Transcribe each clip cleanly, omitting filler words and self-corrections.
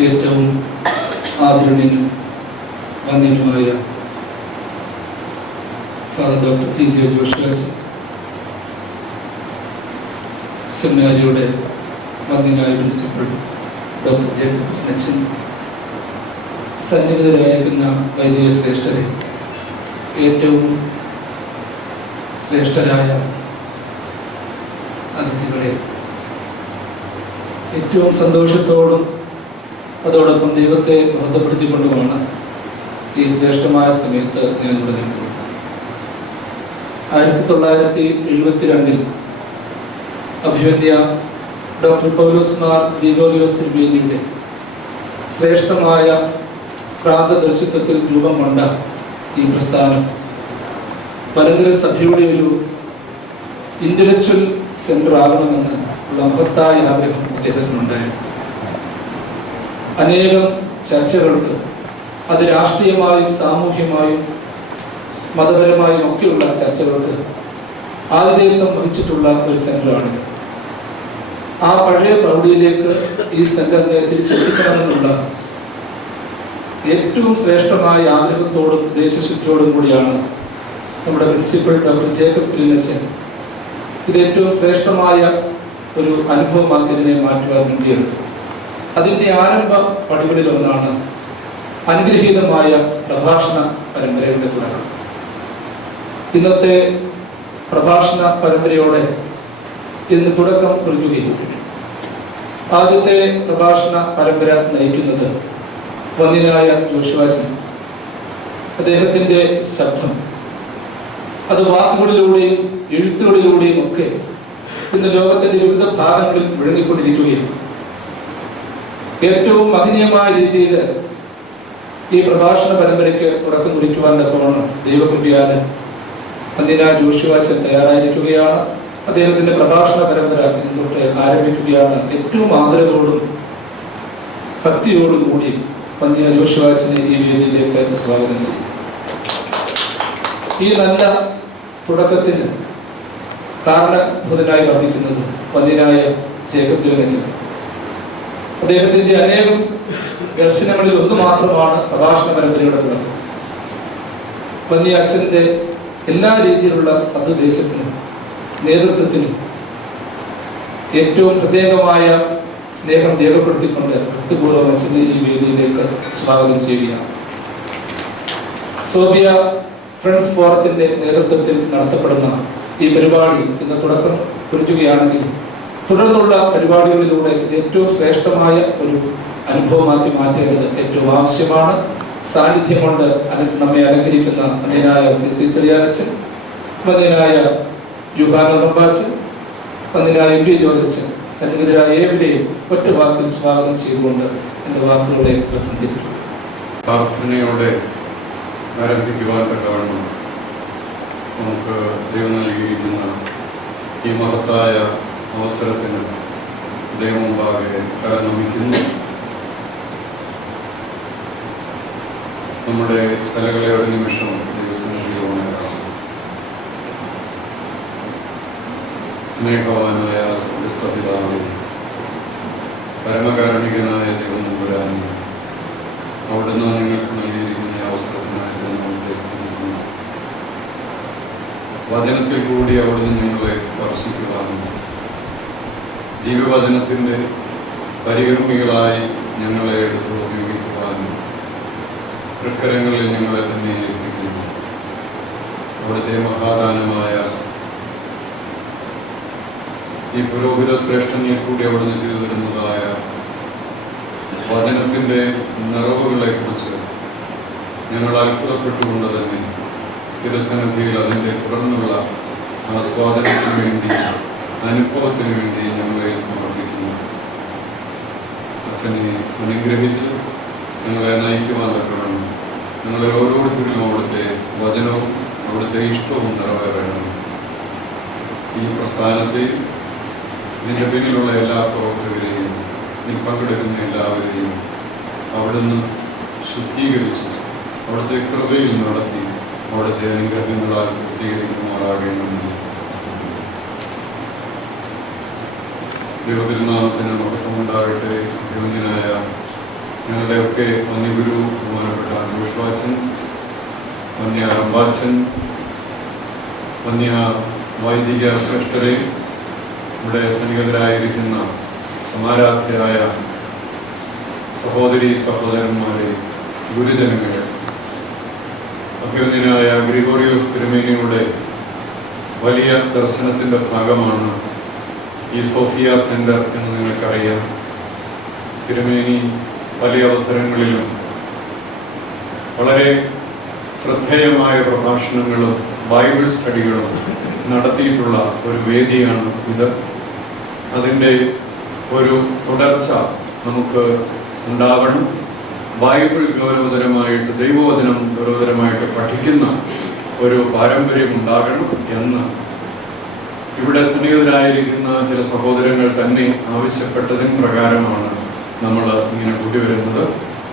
ഏറ്റവും ആദരണീയനും വന്യനുമായ ഫാദർ ഡോക്ടർ TJ ജോഷി സെമിനാരിയുടെ വന്യനായ പ്രിൻസിപ്പൽ ഡോക്ടർ ജേക്കബ് അച്ഛൻ, സന്നിഹിതരായിരിക്കുന്ന വൈദിക ശ്രേഷ്ഠരെ, ഏറ്റവും ശ്രേഷ്ഠരായ അതിഥികളെ, ഏറ്റവും സന്തോഷത്തോടും അതോടൊപ്പം ദൈവത്തെ ബോധപ്പെടുത്തിക്കൊണ്ടുമാണ് ഈ ശ്രേഷ്ഠമായ സമയത്ത് ഞാൻ ഇവിടെ നിൽക്കുന്നത്. 1972 അഭിവന്യ ഡോക്ടർ പൗലോസ് മാർ ഗ്രിഗോറിയോസ് തിരുമേനിയുടെ ശ്രേഷ്ഠമായ പ്രാന്തദർശിത്വത്തിൽ രൂപം കൊണ്ട ഈ പ്രസ്ഥാനം മലങ്കര സഭയുടെ ഒരു ഇന്റലക്ച്വൽ സെന്റർ ആകണമെന്ന് ഉള്ള മഹത്തായ ആഗ്രഹം അദ്ദേഹത്തിനുണ്ടായിരുന്നു. അനേകം ചർച്ചകൾക്ക്, അത് രാഷ്ട്രീയമായും സാമൂഹ്യമായും മതപരമായും ഒക്കെയുള്ള ചർച്ചകൾക്ക് ആതിഥേയത്വം വഹിച്ചിട്ടുള്ള ഒരു സെന്ററാണിത്. ആ പഴയ പ്രൗഢിയിലേക്ക് ഈ സെന്ററിനെ തിരിച്ചെത്തിക്കണമെന്നുള്ള ഏറ്റവും ശ്രേഷ്ഠമായ ആഗ്രഹത്തോടും ഉദ്ദേശശുദ്ധിയോടും കൂടിയാണ് നമ്മുടെ പ്രിൻസിപ്പൽ ഡോക്ടർ ജേക്കബ് കുര്യനച്ഛൻ ഇത് ഏറ്റവും ശ്രേഷ്ഠമായ ഒരു അനുഭവമാക്കി ഇതിനെ മാറ്റുവാൻ വേണ്ടിയെടുത്തു. അതിൻ്റെ ആരംഭ പടികളിലൊന്നാണ് അനുഗ്രഹീതമായ പ്രഭാഷണ പരമ്പരയുടെ തുടക്കം. ഇന്നത്തെ പ്രഭാഷണ പരമ്പരയോടെ ഇതിന് തുടക്കം കുറിക്കുകയും ആദ്യത്തെ പ്രഭാഷണ പരമ്പര നയിക്കുന്നത് വന്യനായ ജോഷുവാച്ചൻ. അദ്ദേഹത്തിൻ്റെ ശബ്ദം അത് വാക്കുകളിലൂടെയും എഴുത്തുകളിലൂടെയും ഒക്കെ ഇന്ന് ലോകത്തിന്റെ വിവിധ ഭാഗങ്ങളിൽ മുഴങ്ങിക്കൊണ്ടിരിക്കുകയും ഏറ്റവും മഹനീയമായ രീതിയിൽ ഈ പ്രഭാഷണ പരമ്പരയ്ക്ക് തുടക്കം കുറിക്കുവാൻ തക്കവണ്ണം ദൈവകൃപയാൽ വന്യനായ ജോഷുവാച്ചൻ തയ്യാറായിരിക്കുകയാണ്. അദ്ദേഹത്തിന്റെ പ്രഭാഷണ പരമ്പര ഇന്നോട്ട് ആരംഭിക്കുകയാണ്. ഏറ്റവും ആദരവോടും ഭക്തിയോടും കൂടി വന്യ ജോഷുവാച്ചനെ ഈ വേദിയിലേക്ക് സ്വാഗതം ചെയ്യും. ഈ നല്ല തുടക്കത്തിന് കാരണഭൂതനായി വർദ്ധിക്കുന്നത് വന്യനായ ജേക്കബ് കുര്യനച്ഛൻ. അദ്ദേഹത്തിന്റെ അനേകം ദർശനങ്ങളിൽ ഒന്ന് മാത്രമാണ് പ്രഭാഷണ പരമ്പരയുടെ തുടക്കം. വന്യ അച്ഛന്റെ എല്ലാ രീതിയിലുള്ള സദുദ്ദേശത്തിനും നേതൃത്വത്തിനും ഏറ്റവും പ്രത്യേകമായ സ്നേഹം രേഖപ്പെടുത്തിക്കൊണ്ട് ഭക്തിപൂർവ്വം അച്ഛനെ ഈ വേദിയിലേക്ക് സ്വാഗതം ചെയ്യുകയാണ്. സോബിയ ഫ്രണ്ട്സ് ഫോറത്തിന്റെ നേതൃത്വത്തിൽ നടത്തപ്പെടുന്ന ഈ പരിപാടി ഇന്ന് തുടക്കം കുറിക്കുകയാണെങ്കിൽ തുടർന്നുള്ള പരിപാടികളിലൂടെ ഏറ്റവും ശ്രേഷ്ഠമായ ഒരു അനുഭവമാക്കി മാറ്റേണ്ടത് ഏറ്റവും ആവശ്യമാണ്. സാന്നിധ്യം കൊണ്ട് നമ്മെ അലങ്കരിക്കുന്ന വന്യനായ CC ചെറിയാനച്ഛൻ, വന്യനായ യുഹാനോ റമ്പാച്ചൻ, വന്യനായ MP ജോർജച്ചൻ, സന്നിഹിതരായ ഏവരെയും ഒറ്റ വാക്കിൽ സ്വാഗതം ചെയ്തുകൊണ്ട് എന്റെ വാക്കുകളെ പ്രസംഗിക്കും. പ്രാർത്ഥനയോടെ ആരംഭിക്കുവാൻ തക്കവണ്ണം നമുക്ക് ദൈവം നൽകിയിരിക്കുന്ന ഈ മഹത്തായ അവസരത്തിന് ദൈവം മുമ്പാകെ കടനമിക്കുന്നു. നമ്മുടെ തലകളെ ഒരു നിമിഷം ദൈവസന്നിധിയിലുണ്ടാകാം. സ്നേഹവാനായ പിതാവേ, പരമകാരുണികനായ ദൈവം നമ്പുരാൻ, അവിടുന്ന് നിങ്ങൾക്ക് നൽകിയിരിക്കുന്ന ഈ അവസരത്തിനായി നമ്മൾ വചനത്തിൽ കൂടി അവിടുന്ന് നിങ്ങളെ സ്പർശിക്കുവാനും ദിവ്യവചനത്തിൻ്റെ പരികർമ്മികളായി ഞങ്ങളെ എടുത്ത് ഉപയോഗിക്കുവാനും തൃക്കരങ്ങളിൽ ഞങ്ങളെ തന്നെ ഏൽപ്പിക്കുന്നു. അവിടുത്തെ മഹാദാനമായ ഈ പുരോഹിത ശ്രേഷ്ഠനെ കൂടി അവിടുന്ന് ചെയ്തു തരുന്നതായ വചനത്തിൻ്റെ നിറവുകളെ കുറിച്ച് ഞങ്ങൾ അത്ഭുതപ്പെട്ടുകൊണ്ട് തന്നെ തിരുസന്നിധിയിൽ അതിൻ്റെ തുടർന്നുള്ള ആസ്വാദനത്തിന് വേണ്ടി, അനുഭവത്തിന് വേണ്ടി ഞങ്ങളെ സമർപ്പിക്കുന്നു. അച്ഛനെ അനുഗ്രഹിച്ച് ഞങ്ങളെ നയിക്കുവാൻ തക്കണം. ഞങ്ങളെ ഓരോരുത്തരും അവിടുത്തെ വചനവും അവിടുത്തെ ഇഷ്ടവും നിറവേറണം. ഈ പ്രസ്ഥാനത്തെ, ഇതിൻ്റെ പിന്നിലുള്ള എല്ലാ പ്രവർത്തകരെയും, ഇതിൽ പങ്കെടുക്കുന്ന എല്ലാവരെയും അവിടുന്ന് ശുദ്ധീകരിച്ച് അവിടുത്തെ കൃപയിൽ നടത്തി അവിടുത്തെ അനുഗ്രഹങ്ങളാൽ പൂർത്തീകരിക്കുമാറാകേണ്ടത്. ദൈവതിരുനാമത്തിന് മഹത്വമുണ്ടാകട്ടെ. യോഗ്യനായ ഞങ്ങളുടെയൊക്കെ വന്യഗുരു ബഹുമാനപ്പെട്ട ജോഷുവാച്ചൻ, വന്യ റമ്പാച്ചൻ, വന്യ വൈദിക ശ്രേഷ്ഠരെ, ഇവിടെ സന്നിഹിതരായിരിക്കുന്ന സമാരാധ്യരായ സഹോദരി സഹോദരന്മാരെ, ഗുരുജനങ്ങളെ, അഭിനന്ദനായ ഗ്രിഗോറിയോസ് തിരുമേനിയുടെ വലിയ ദർശനത്തിൻ്റെ ഭാഗമാണ് ഈ സോഫിയ സെന്റർ എന്ന് നിങ്ങൾക്കറിയാം. തിരുമേനി പല അവസരങ്ങളിലും വളരെ ശ്രദ്ധേയമായ പ്രഭാഷണങ്ങളും ബൈബിൾ സ്റ്റഡികളും നടത്തിയിട്ടുള്ള ഒരു വേദിയാണ് ഇത്. അതിൻ്റെ ഒരു തുടർച്ച നമുക്ക് ഉണ്ടാവണം. ബൈബിൾ ഗൗരവതരമായിട്ട്, ദൈവവചനം ഗൗരവതരമായിട്ട് പഠിക്കുന്ന ഒരു പാരമ്പര്യം ഉണ്ടാകണം എന്ന് ഇവിടെ സന്നിഹിതരായിരിക്കുന്ന ചില സഹോദരങ്ങൾ തന്നെ ആവശ്യപ്പെട്ടതിന് പ്രകാരമാണ് നമ്മൾ ഇങ്ങനെ കൂട്ടിവരുന്നത്.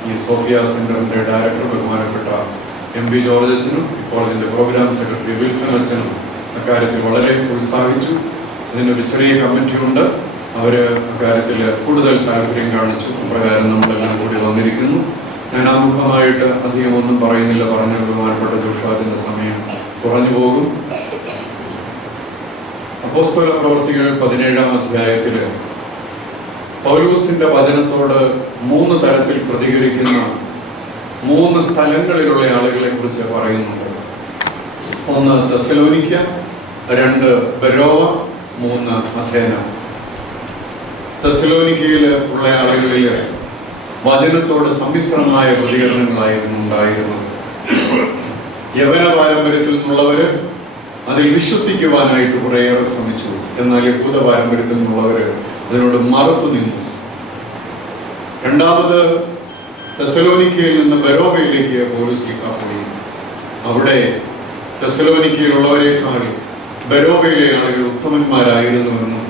ഈ സോഫിയ സെന്ററിന്റെ ഡയറക്ടർ ബഹുമാനപ്പെട്ട MP ജോർജ് അച്ഛനും ഇപ്പോൾ ഇതിന്റെ പ്രോഗ്രാം സെക്രട്ടറി വിൽസൺ അച്ഛനും അക്കാര്യത്തിൽ വളരെ ഉത്സാഹിച്ചു. ഇതിനൊരു ചെറിയ കമ്മിറ്റിയുണ്ട്, അവര് അക്കാര്യത്തിൽ കൂടുതൽ താല്പര്യം കാണിച്ചു. പ്രകാരം നമ്മളെല്ലാം കൂടി വന്നിരിക്കുന്നു. ഞാൻ ആമുഖമായിട്ട് അധികം ഒന്നും പറയുന്നില്ല, പറഞ്ഞ ബഹുമാനപ്പെട്ട ജോഷുവാച്ചന്റെ സമയം കുറഞ്ഞു പോകും. അപ്പോസ്തല പ്രവർത്തികൾ 17-ാം അധ്യായത്തില് പൗലോസിന്റെ വചനത്തോട് 3 തരത്തിൽ പ്രതികരിക്കുന്ന 3 സ്ഥലങ്ങളിലുള്ള ആളുകളെ കുറിച്ച് പറയുന്നുണ്ട്. 1 തെസ്സലോനിക്ക, 2 ബെരോവ, 3 അഥേന. തെസ്സലോനിക്കയിൽ ഉള്ള ആളുകളിൽ വചനത്തോട് സമ്മിശ്രമായ പ്രതികരണങ്ങളായിരുന്നു ഉണ്ടായിരുന്നത്. യവന പാരമ്പര്യത്തിൽ നിന്നുള്ളവര് അതിൽ വിശ്വസിക്കുവാനായിട്ട് കുറേയേറെ ശ്രമിച്ചു. എന്നാൽ യഹൂദ പാരമ്പര്യത്തിൽ നിന്നുള്ളവര് അതിനോട് മറുത്തു നിന്നു. രണ്ടാമത് തെസ്സലോനിക്കയിൽ നിന്ന് ബെരോവയിലേക്ക് പൗലോസ് പോയി. അവിടെ തെസ്സലോനിക്കയിലുള്ളവരെക്കാൾ ബെരോവയിലെ ആളുകൾ ഉത്തമന്മാരായിരുന്നുവെന്നും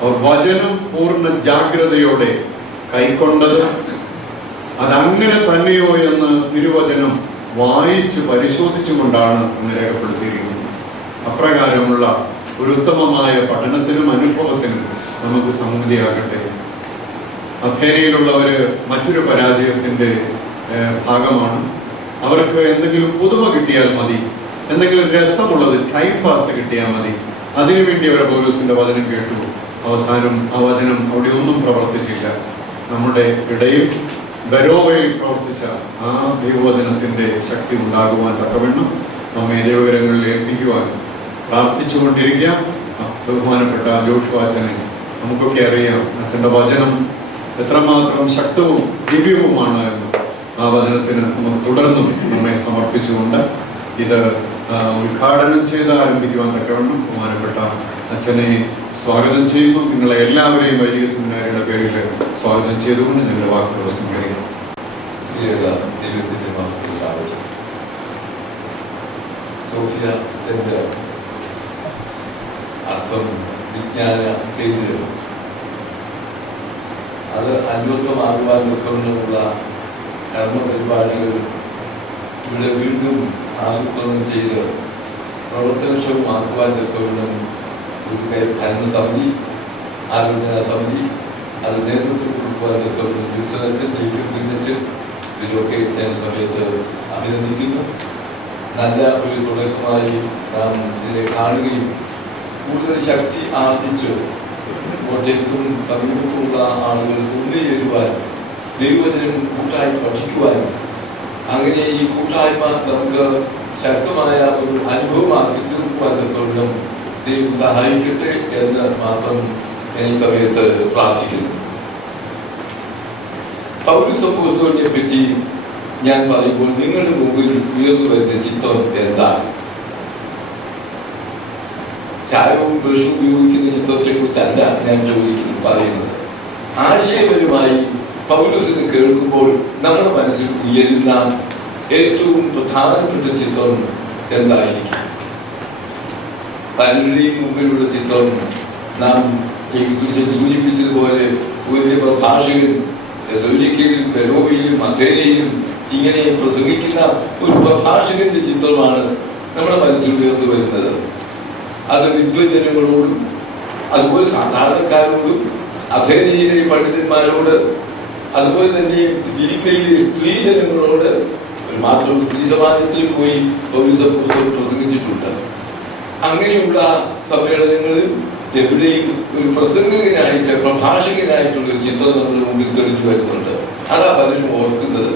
അവർ വചനം പൂർണ്ണ ജാഗ്രതയോടെ കൈക്കൊണ്ടത് അതങ്ങനെ തന്നെയോ എന്ന് തിരുവചനം വായിച്ച് പരിശോധിച്ചുകൊണ്ടാണ് എന്ന് രേഖപ്പെടുത്തിയിരിക്കുന്നത്. അപ്രകാരമുള്ള ഒരു ഉത്തമമായ പഠനത്തിനും അനുഭവത്തിനും നമുക്ക് സമ്മതിയാകട്ടെ. അഥേനയിലുള്ളവര് മറ്റൊരു പരാജയത്തിന്റെ ഭാഗമാണ്. അവർക്ക് എന്തെങ്കിലും പുതുമ കിട്ടിയാൽ മതി, എന്തെങ്കിലും രസമുള്ളത്, ടൈം പാസ് കിട്ടിയാൽ മതി. അതിനുവേണ്ടി അവർ പൗലോസിന്റെ വചനം കേട്ടു. അവസാനം ആ വചനം അവിടെ ഒന്നും പ്രവർത്തിച്ചില്ല. നമ്മുടെ ഇടയിൽ ബെരോവയിൽ പ്രവർത്തിച്ച ആ ദൈവവചനത്തിന്റെ ശക്തി ഉണ്ടാകുവാൻ തക്കവണ്ണം നമ്മെ ദൈവകരങ്ങളിൽ ഏൽപ്പിക്കുവാൻ പ്രാർത്ഥിച്ചുകൊണ്ടിരിക്കാം. ബഹുമാനപ്പെട്ട ജോഷുവാച്ചനെ നമുക്കൊക്കെ അറിയാം, അച്ഛൻ്റെ വചനം എത്രമാത്രം ശക്തവും ദിവ്യവുമാണ് എന്ന്. ആ വചനത്തിന് നമുക്ക് തുടർന്നും നമ്മെ സമർപ്പിച്ചുകൊണ്ട് ഇത് ഉദ്ഘാടനം ചെയ്ത് ആരംഭിക്കുവാൻ തക്കവണ്ണം ബഹുമാനപ്പെട്ട അച്ഛനെ സ്വാഗതം ചെയ്യുന്നു. നിങ്ങളെ എല്ലാവരെയും വൈദിക സെമിനാരിയുടെ പേരിൽ സ്വാഗതം ചെയ്തുകൊണ്ട് ഞങ്ങളുടെ വാക്കുകൾ സംഘടിക്കും. സോഫിയ സെന്റർ അർത്ഥം വിജ്ഞാന കേന്ദ്രം. അത് അന്വർത്ഥമാകുവാൻ നിൽക്കുന്നതിനുള്ള കർമ്മ പരിപാടികൾ ഇവിടെ വീണ്ടും ആസൂത്രണം ചെയ്ത് പ്രവർത്തനക്ഷമമാക്കുവാൻ നിൽക്കുന്ന ഒരു ഭരണസമിതി, ആലോചന സമിതി, അത് നേതൃത്വം കൊടുക്കുവാൻ നിൽക്കുന്ന വിൽസനച്ചൻ ഇതിലൊക്കെ ഞാൻ സമയത്ത് അഭിനന്ദിക്കുന്നു. നല്ല ഒരു തുടക്കമായി നാം ഇതിനെ കാണുകയും കൂടുതൽ ശക്തി ആർജിച്ച് കോട്ടയത്തും സമീപത്തുമുള്ള ആളുകൾ ഒന്നുചേരുവാൻ, ദൈവവചനം കൂട്ടായി പഠിക്കുവാനും, അങ്ങനെ ഈ കൂട്ടായ്മ നമുക്ക് ശക്തമായ ഒരു അനുഭവമാക്കി തീർക്കുവാൻ തക്കവണ്ണം ദൈവം സഹായിക്കട്ടെ എന്ന് മാത്രം ഞാൻ ഈ സമയത്ത് പ്രാർത്ഥിക്കുന്നു. പൗലോസ് അപ്പോസ്തലനെ പറ്റി ഞാൻ പറയുമ്പോൾ നിങ്ങളുടെ മുമ്പിൽ ഉയർന്നു വരുന്ന ചിത്രം എന്താണ്? ചായവും ബ്രഷും ഉപയോഗിക്കുന്ന ചിത്രത്തെ കുറിച്ചല്ല ഞാൻ പറയുന്നത്. ആശയപരമായി പൗലോസിനെ കേൾക്കുമ്പോൾ നമ്മുടെ മനസ്സിൽ ഉയരുന്ന ഏറ്റവും പ്രധാനപ്പെട്ട ചിത്രം എന്തായിരിക്കും? പലരുടെയും മുമ്പിലുള്ള ചിത്രം നാം സൂചിപ്പിച്ചതുപോലെ വലിയ പ്രഭാഷകൻ തെസ്സലോനിക്കയിലും ബെരോവയിലും അഥേനയിലും ഇങ്ങനെ പ്രസംഗിക്കുന്ന ഒരു പ്രഭാഷകന്റെ ചിത്രമാണ് നമ്മുടെ മനസ്സിൽ ഉയർന്നു വരുന്നത്. അത് വിദ്വജനങ്ങളോടും അതുപോലെ സാധാരണക്കാരോടും അഥേനയിലെ പണ്ഡിതന്മാരോട് അതുപോലെ തന്നെ ഫിലിപ്പയിലെ സ്ത്രീ ജനങ്ങളോട് മാത്രം സ്ത്രീ സമാജത്തിൽ പോയി പൗലോസ് അപ്പോസ്തലൻ പ്രസംഗിച്ചിട്ടുണ്ട്. അങ്ങനെയുള്ള സമ്മേളനങ്ങളിൽ എവിടെയും ഒരു പ്രസംഗകനായിട്ട് പ്രഭാഷകനായിട്ടുള്ള ഒരു ചിത്രം നമ്മുടെ മുമ്പിൽ തെളിഞ്ഞു വരുന്നുണ്ട്. അതാ പലരും ഓർക്കുന്നത്.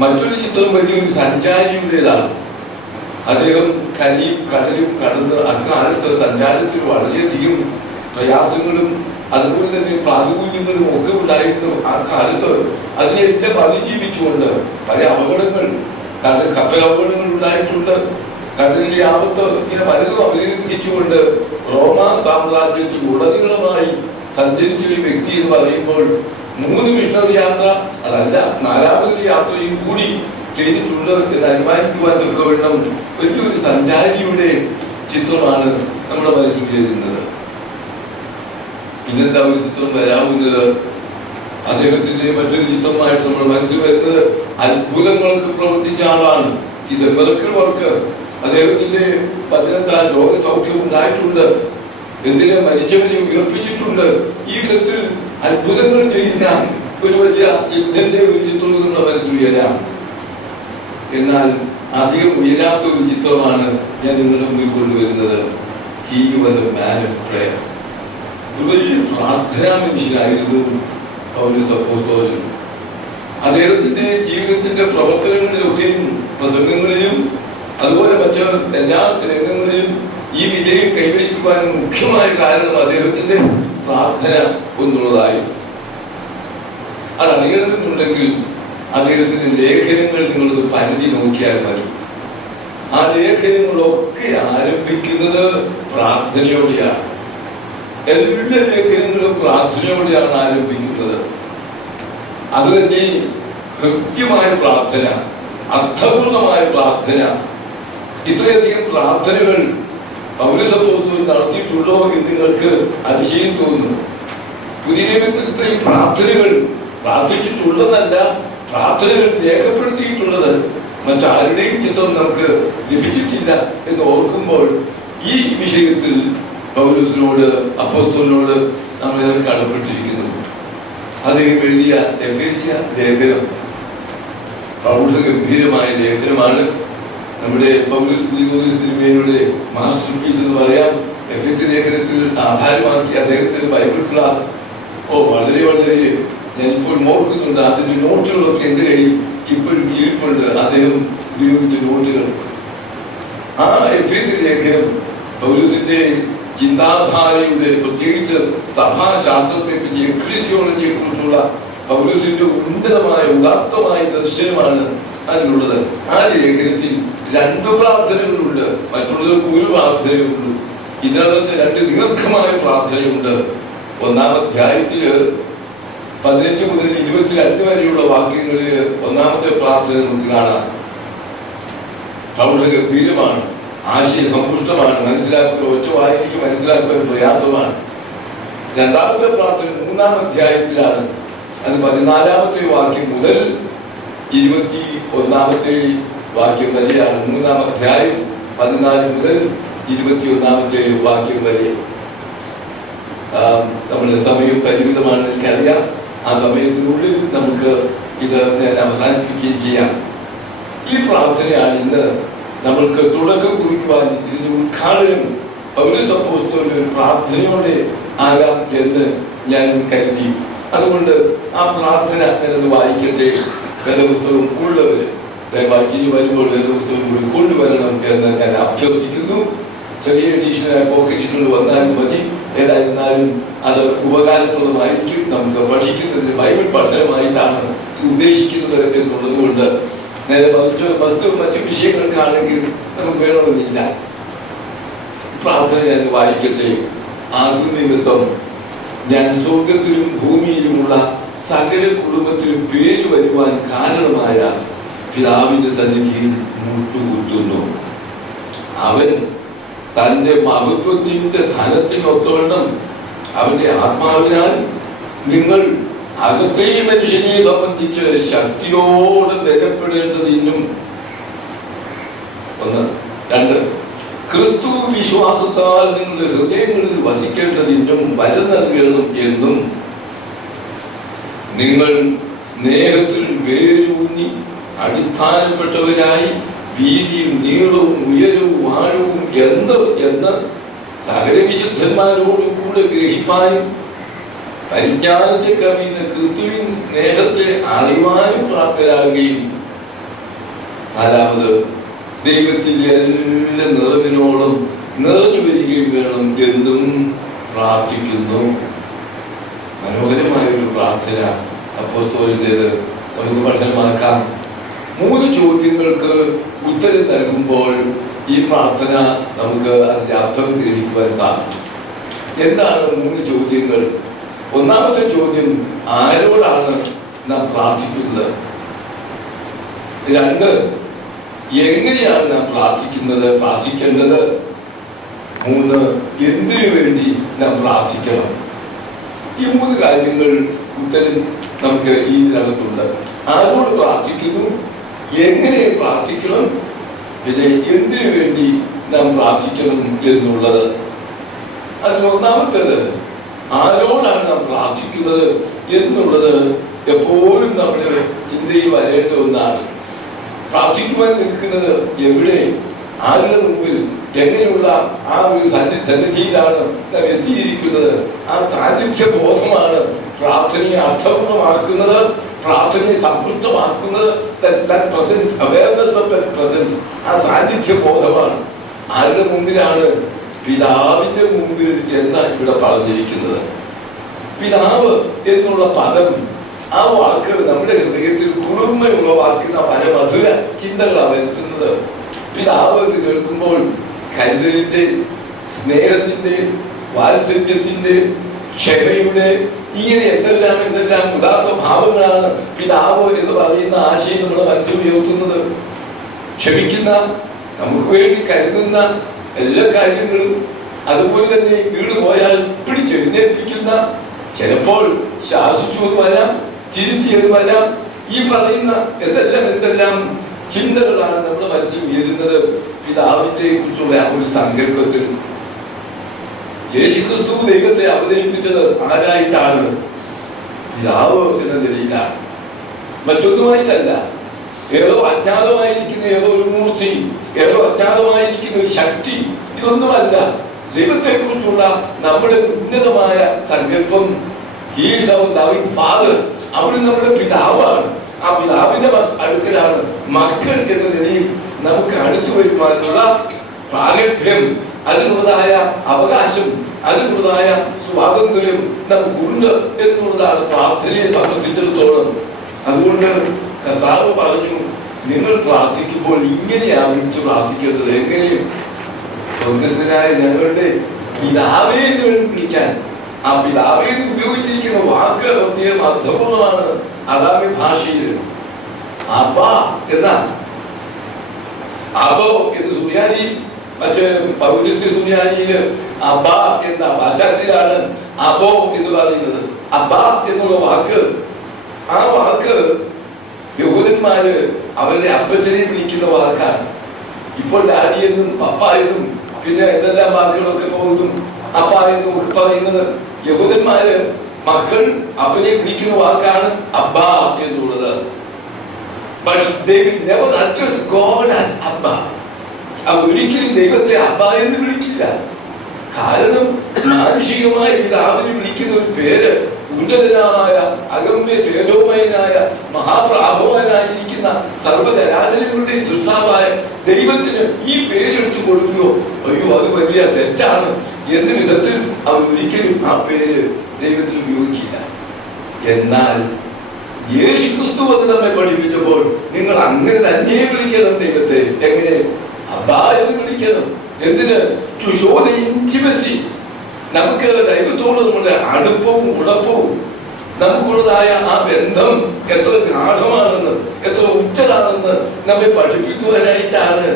മറ്റൊരു ചിത്രം വലിയൊരു സഞ്ചാരിയുടേതാണ്. അദ്ദേഹം കരയും കടലും കടന്ന് അക്കാലത്ത് സഞ്ചാരത്തിൽ വളരെയധികം പ്രയാസങ്ങളും അതുപോലെ തന്നെ പ്രാതികൂല്യങ്ങളും ഒക്കെ ഉണ്ടായിരുന്ന ആ കാലത്ത് അതിനെല്ലാം അതിജീവിച്ചുകൊണ്ട് പല അപകടങ്ങൾ കപ്പൽ അപകടങ്ങൾ ഉണ്ടായിട്ടുണ്ട്. കടലിലെ ആപത്ത് ഇങ്ങനെ പലതും അഭിമുഖീകരിച്ചുകൊണ്ട് റോമ സാമ്രാജ്യത്തിൽ ഉടനീളമായി സഞ്ചരിച്ച ഒരു വ്യക്തി എന്ന് പറയുമ്പോൾ 3 മിഷണറി യാത്ര അതല്ല 4ാമത്തെ യാത്രയും കൂടി ചെയ്തിട്ടുണ്ട് എന്ന് അനുമാനിക്കുവാൻ തക്കവണ്ണം വലിയൊരു സഞ്ചാരിയുടെ ചിത്രമാണ് നമ്മുടെ മനസ്സിൽ വരുന്നത്. പിന്നെന്താ ഒരു ചിത്രം വരാവുന്നത്? അദ്ദേഹത്തിന്റെ മറ്റൊരു ചിത്രമായിട്ട് നമ്മുടെ മനസ്സിൽ വരുന്നത് അത്ഭുതങ്ങൾക്ക് പ്രവർത്തിച്ച ആളാണ്. Is A miracle worker. അദ്ദേഹത്തിന്റെ വചനത്താൽ രോഗസൗഖ്യം ഉണ്ടായിട്ടുണ്ട്. എന്തിനെ മരിച്ചവരെ ഉയർപ്പിച്ചിട്ടുണ്ട്. ഈ വിധത്തിൽ അത്ഭുതങ്ങൾ ചെയ്യുന്ന ഒരു വലിയ സിദ്ധന്റെ ഒരു ചിത്രം നമ്മുടെ മനസ്സിൽ ഉയരാം. എന്നാൽ അധികം ഉയരാത്ത ഒരു ചിത്രമാണ് ഞാൻ നിങ്ങളുടെ മുന്നിൽ കൊണ്ടുവരുന്നത്. He was a man of prayer. ഒരു വലിയ പ്രാർത്ഥനാ മനുഷ്യനായിരുന്നു പൗലോസ് അപ്പോസ്തലൻ. അദ്ദേഹത്തിന്റെ ജീവിതത്തിന്റെ പ്രവർത്തനങ്ങളിലൊക്കെയും പ്രസംഗങ്ങളിലും അതുപോലെ മറ്റു എല്ലാ രംഗങ്ങളിലും ഈ വിജയം കൈവരിക്കുവാൻ മുഖ്യമായ കാരണം അദ്ദേഹത്തിന്റെ പ്രാർത്ഥന എന്നുള്ളതായിരുന്നു. അതറിയണമെന്നുണ്ടെങ്കിൽ അദ്ദേഹത്തിന്റെ ലേഖനങ്ങൾ നിങ്ങളത് പരിധി നോക്കിയാൽ മതി. ആ ലേഖനങ്ങളൊക്കെ ആരംഭിക്കുന്നത് പ്രാർത്ഥനയോടെയാണ്. എല്ലാ ലേഖനങ്ങളും പ്രാർത്ഥനയോടെയാണ് ആരംഭിക്കുന്നത്. അത് തന്നെ കൃത്യമായ പ്രാർത്ഥന, അർത്ഥപൂർണമായ പ്രാർത്ഥന. ഇത്രയധികം പ്രാർത്ഥനകൾ പൗലോസ് അപ്പോസ്തലൻ നടത്തിയിട്ടുള്ളോ എന്ന് നിങ്ങൾക്ക് അതിശയം തോന്നുന്നു. പുതിയ നിയമത്തിൽ ഇത്രയും പ്രാർത്ഥനകൾ പ്രാർത്ഥിച്ചിട്ടുള്ളതല്ല, പ്രാർത്ഥനകൾ രേഖപ്പെടുത്തിയിട്ടുള്ളത് മറ്റാരുടെയും ചിത്രം നമുക്ക് ലഭിച്ചിട്ടില്ല എന്ന് ഓർക്കുമ്പോൾ ഈ വിഷയത്തിൽ പൗലോസിനോട് അപ്പോസ്തലനോട് നമ്മൾ കടപ്പെട്ടിരിക്കുന്നു. അദ്ദേഹം എഴുതിയ എഫേസ്യ ലേഖനം വളരെ ഗംഭീരമായ ലേഖനമാണ്. നമ്മുടെ പൗലോസ് തിരുമേനിയുടെ മാസ്റ്റർ പീസ് എന്ന് പറയാം. എഫേസ്യ ലേഖനത്തിൽ ആധാരമാക്കി അദ്ദേഹത്തിന്റെ ബൈബിൾ ക്ലാസ് വളരെ വളരെ ഞാനിപ്പോൾ ഓർക്കുന്നുണ്ട്. അതിന്റെ നോട്ടുകളൊക്കെ എന്റെ കയ്യിൽ ഇപ്പോഴും ഇരിപ്പുണ്ട്. അദ്ദേഹം ഉപയോഗിച്ച നോട്ടുകൾ. ആ എഫേസ്യ ലേഖനം പൗലോസിന്റെ ചിന്താധാരയുടെ പ്രത്യേകിച്ച് സഭാശാസ്ത്രത്തെ പറ്റി എക്ലീസിയോളജിയെ കുറിച്ചുള്ള പൗലോസിന്റെ ഉന്നതമായ ഉദാത്തമായ ദർശനമാണ് അതിലുള്ളത്. ആ ലേഖനത്തിൽ 2 പ്രാർത്ഥനകളുണ്ട്. മറ്റുള്ളവർക്ക് ഒരു പ്രാർത്ഥനയുള്ളൂ. ഇതിനകത്ത് 2 ദീർഘമായ പ്രാർത്ഥനയുണ്ട്. 1-ാം അധ്യായത്തില് 15 മുതൽ 22 വരെയുള്ള വാക്യങ്ങളിൽ 1-ാമത്തെ പ്രാർത്ഥന നമുക്ക് കാണാം. വളരെ ഗംഭീരമാണ്, ആശയസമ്പുഷ്ടമാണ്, മനസ്സിലാക്കുക ഒറ്റ വായനയ്ക്ക് മനസ്സിലാക്കുവാൻ പ്രയാസമാണ്. 2-ാമത്തെ പ്രാർത്ഥന 3-ാം അധ്യായത്തിലാണ്. അത് 14-ാമത്തെ വാക്യം മുതൽ 21-ാമത്തെ വാക്യം വരെയാണ്. 3-ാം അധ്യായം 14 മുതൽ 21-ാമത്തെ വാക്യം വരെ. നമ്മുടെ സമയം പരിമിതമാണ്, എനിക്കറിയാം. ആ സമയത്തിനുള്ളിൽ നമുക്ക് ഇത് അവസാനിപ്പിക്കുകയും ചെയ്യാം. ഈ പ്രാർത്ഥനയാണ് ഇന്ന് നമ്മൾക്ക് തുടക്കം കുറിക്കുവാൻ. ഇതിന്റെ ഉദ്ഘാടനം പൗലോസ് അപ്പോസ്തലൻ ഒരു പ്രാർത്ഥനയോടെ ആകാം എന്ന് ഞാൻ കരുതി. അതുകൊണ്ട് ആ പ്രാർത്ഥന ഞാനത് വായിക്കട്ടെ. വേദപുസ്തകം ഉള്ളവര് വായിച്ചിന് വരുമ്പോൾ വേദപുസ്തകം കൂടി കൊണ്ടുവരണം എന്ന് ഞാൻ അഭ്യർത്ഥിക്കുന്നു. ചെറിയ എഡീഷനായി പോക്കറ്റിൽ വന്നാലും മതി. ഏതായിരുന്നാലും അത് ഉപകാരപ്രദമായിരിക്കും. നമുക്ക് പഠിക്കുന്നതിന് ബൈബിൾ പഠനമായിട്ടാണ് ഉദ്ദേശിക്കുന്നത് എന്നുള്ളത് കൊണ്ട് നേരെ മറ്റു വിഷയങ്ങൾക്കാണെങ്കിൽ നമുക്ക് വേണമെന്നില്ല. പ്രാർത്ഥന ഞാൻ വായിക്കട്ടെ. ആദ്യനിമിത്തം ഞാൻ സ്വർഗത്തിലും ഭൂമിയിലുമുള്ള സകല കുടുംബത്തിലും പേര് വരുവാൻ കാരണമായ പിതാവിന്റെ സന്നിധിയിൽ മുട്ടുകുത്തുന്നു. അവൻ തന്റെ മഹത്വത്തിന്റെ ധനത്തിനൊത്തവണ്ണം അവന്റെ ആത്മാവിനാൽ നിങ്ങൾ അകത്തെ മനുഷ്യനെ സംബന്ധിച്ച് ശക്തിയോടെ നിരപ്പെടേണ്ടതിനും 1, 2 ക്രിസ്തു വിശ്വാസത്താൽ നിങ്ങളുടെ ഹൃദയങ്ങളിൽ വസിക്കേണ്ടതിനും വരം നൽകണം എന്നും നിങ്ങൾ സ്നേഹത്തിൽ വേരൂന്നി അടിസ്ഥാനപ്പെട്ടവരായി വീതിയും നീളവും ഉയരവും ആഴവും എന്ന് സകല വിശുദ്ധന്മാരോടും കൂടെ ഗ്രഹിപ്പാനും പരിജ്ഞാനത്തെ കവിയുന്ന ക്രിസ്തുവിൻ സ്നേഹത്തെ അറിവാനും പ്രാപ്തരാകുകയും നാലാമത് ദൈവത്തിന്റെ എല്ലാ നിറവിനോളം നിറഞ്ഞു വരികയും വേണം എന്നും പ്രാർത്ഥിക്കുന്നു. മനോഹരമായ ഒരു പ്രാർത്ഥന അപ്പോസ്തലന്റേത് നമുക്ക് പഠനമാക്കാം. 3 ചോദ്യങ്ങൾക്ക് ഉത്തരം നൽകുമ്പോൾ ഈ പ്രാർത്ഥന നമുക്ക് അതിന്റെ അർത്ഥം ഗ്രഹിക്കുവാൻ സാധിക്കും. എന്താണ് 3 ചോദ്യങ്ങൾ? ഒന്നാമത്തെ ചോദ്യം, ആരോടാണ് നാം പ്രാർത്ഥിക്കുന്നത്? 2, എങ്ങനെയാണ് നാം പ്രാർത്ഥിക്കേണ്ടത്? 3, എന്തിനു വേണ്ടി നാം പ്രാർത്ഥിക്കണം? ഈ 3 കാര്യങ്ങൾ ഉത്തരം നമുക്ക് ഇതിനകത്തുണ്ട്. ആരോട് പ്രാർത്ഥിക്കുന്നു, എങ്ങനെ പ്രാർത്ഥിക്കണം, പിന്നെ എന്തിനു വേണ്ടി നാം പ്രാർത്ഥിക്കണം എന്നുള്ളത്. അതിൽ ഒന്നാമത്തേത്, ആരോടാണ് നാം പ്രാർത്ഥിക്കുന്നത് എന്നുള്ളത് എപ്പോഴും നമ്മുടെ ചിന്തയിൽ വരേണ്ട ഒന്നാണ്. പ്രാർത്ഥിക്കുവാൻ നിൽക്കുന്നത് എവിടെ, ആരുടെ മുമ്പിൽ, എങ്ങനെയുള്ള ആ ഒരു സന്നിധിയിലാണ് നാം എത്തിയിരിക്കുന്നത്? ആ സാന്നിധ്യ ബോധമാണ് പ്രാർത്ഥനയെ അർത്ഥപൂർണമാക്കുന്നത്, പ്രാർത്ഥനയെ സമ്പുഷ്ടമാക്കുന്നത്. ആ സാന്നിധ്യ ബോധമാണ്. ആരുടെ മുമ്പിലാണ്? പിതാവിന്റെ മുമ്പിൽ എന്നാണ് ഇവിടെ പറഞ്ഞിരിക്കുന്നത്. പിതാവ് എന്നുള്ള പദം, ആ വാക്ക് നമ്മുടെ ഹൃദയത്തിൽ കുളിർമയുള്ള വാക്കുന്ന പല മധുര ചിന്തകളാണ് വരുത്തുന്നത്. പിതാവ് എന്ന് കേൾക്കുമ്പോൾ കരുതലിന്റെ, സ്നേഹത്തിന്റെ, വാത്സല്യത്തിന്റെ, ക്ഷമയുടെ, ഇങ്ങനെ എന്തെല്ലാം ഉദാത്ത ഭാവങ്ങളാണ് പിതാവ് എന്ന് പറയുന്ന ആശയം നമ്മുടെ മനസ്സിൽ ഉയർത്തുന്നത്. ക്ഷമിക്കുന്ന, നമുക്ക് വേണ്ടി കരുതുന്ന എല്ലാ കാര്യങ്ങളും, അതുപോലെ തന്നെ വീട് പോയാൽ പിടിച്ചെഴുന്നേൽപ്പിക്കുന്ന, ചിലപ്പോൾ ശാസിച്ചു എന്ന് വരാം, തിരിച്ചെന്ന് വരാം. ഈ പറയുന്ന എന്തെല്ലാം ചിന്തകളാണ് നമ്മുടെ മനസ്സിൽ ഉയരുന്നത് പിതാവിനെ കുറിച്ചുള്ള ആ ഒരു സങ്കല്പത്തിൽ. യേശുക്രിസ്തു ദൈവത്തെ അവതരിപ്പിച്ചത് ആരായിട്ടാണ്? പിതാവ് എന്ന നിലയിലാണ്, മറ്റൊന്നുമായിട്ടല്ല. ഏതോ അജ്ഞാതമായിരിക്കുന്ന ഏതോ ഒരു മൂർത്തി, ഏതോ അജ്ഞാതമായിരിക്കുന്ന ഒരു ശക്തി, ഇതൊന്നുമല്ല. ദൈവത്തെ കുറിച്ചുള്ള നമ്മുടെ ഉന്നതമായ സങ്കല്പം. He is our loving father. അവിടുന്ന് നമ്മുടെ പിതാവാണ്. ആ പിതാവിന്റെ അടുക്കലാണ് മക്കൾ എന്ന നിലയിൽ നമുക്ക് അടുത്തു വരുവാനുള്ള പ്രാഗൽഭ്യം, അതിനുള്ളതായ അവകാശം, അതിനുള്ളതായ സ്വാതന്ത്ര്യം നമുക്കുണ്ട് എന്നുള്ളതാണ് പ്രാർത്ഥനയെ സംബന്ധിച്ചിടത്തോളം. അതുകൊണ്ട് കർത്താവ് പറഞ്ഞു, നിങ്ങൾ പ്രാർത്ഥിക്കുമ്പോൾ ഇങ്ങനെയാണ് വിളിച്ച് പ്രാർത്ഥിക്കേണ്ടത്. എങ്ങനെ? സ്വർഗ്ഗസ്ഥനായ ഞങ്ങളുടെ പിതാവേ എന്ന് വേണ്ടി വിളിക്കാൻ. ആ പിതാവേ എന്ന് ഉപയോഗിച്ചിരിക്കുന്ന വാക്ക് പ്രത്യേകം അർത്ഥപൂർണമാണ്. അറാബി ഭാഷയിൽ അബ്ബാ എന്നാ, അബോ എന്ന് സുറിയാനി, മറ്റേ പൗരസ്ത്യ സുറിയാനിയില് അബ്ബാ എന്ന പാശ്ചാത്യത്തിലാണ് അബോ എന്ന് പറയുന്നത്. അബ്ബാ എന്നുള്ള വാക്ക്, ആ വാക്ക് യഹൂദന്മാര് അവരുടെ അപ്പച്ചനെ വിളിക്കുന്ന വാക്കാണ്. ഇപ്പോൾ ഡാഡി എന്നും പപ്പ എന്നും പിന്നെ എന്തെല്ലാം വാക്കുകളൊക്കെ പോകുന്നു അപ്പ എന്നും ഒക്കെ പറയുന്നത്. യഹൂദന്മാര് മക്കൾ അപ്പനെ വിളിക്കുന്ന വാക്കാണ് അബ്ബാ എന്നുള്ളത്. But they will never address God as Abba. അവർ ഒരിക്കലും ദൈവത്തെ അബ്ബ എന്ന് വിളിക്കില്ല. കാരണം മാനുഷികമായ പിതാവിനെ വിളിക്കുന്ന ഒരു പേര്, ഉന്നതനായ അഗമ്യ തേജോമയനായ മഹാപ്രാഭവനായിരിക്കുന്ന സർവചരാചരങ്ങളുടെ സൃഷ്ടാവായ ദൈവത്തിന് ഈ പേരെടുത്തു കൊടുക്കുകയോ, അയ്യോ അത് വലിയ തെറ്റാണ് എന്ന വിധത്തിൽ അവർ ഒരിക്കലും ആ പേര് ദൈവത്തിന് ഉപയോഗിച്ചില്ല. എന്നാൽ യേശുക്രിസ്തു എന്ന് നമ്മെ പഠിപ്പിച്ചപ്പോൾ നിങ്ങൾ അങ്ങനെ തന്നെ വിളിക്കണം ദൈവത്തെ. എങ്ങനെ? അബ്ബാ എന്ന് വിളിക്കണം. എന്തിന്? To show the intimacy. നമുക്ക് ദൈവത്തോട് നമ്മുടെ അടുപ്പവും ഉടപ്പവും, നമുക്കുള്ളതായ ആ ബന്ധം എത്ര ഗാഠമാണെന്ന്, എത്ര ഉച്ചതാണെന്ന് നമ്മെ പഠിപ്പിക്കുവാനായിട്ടാണ്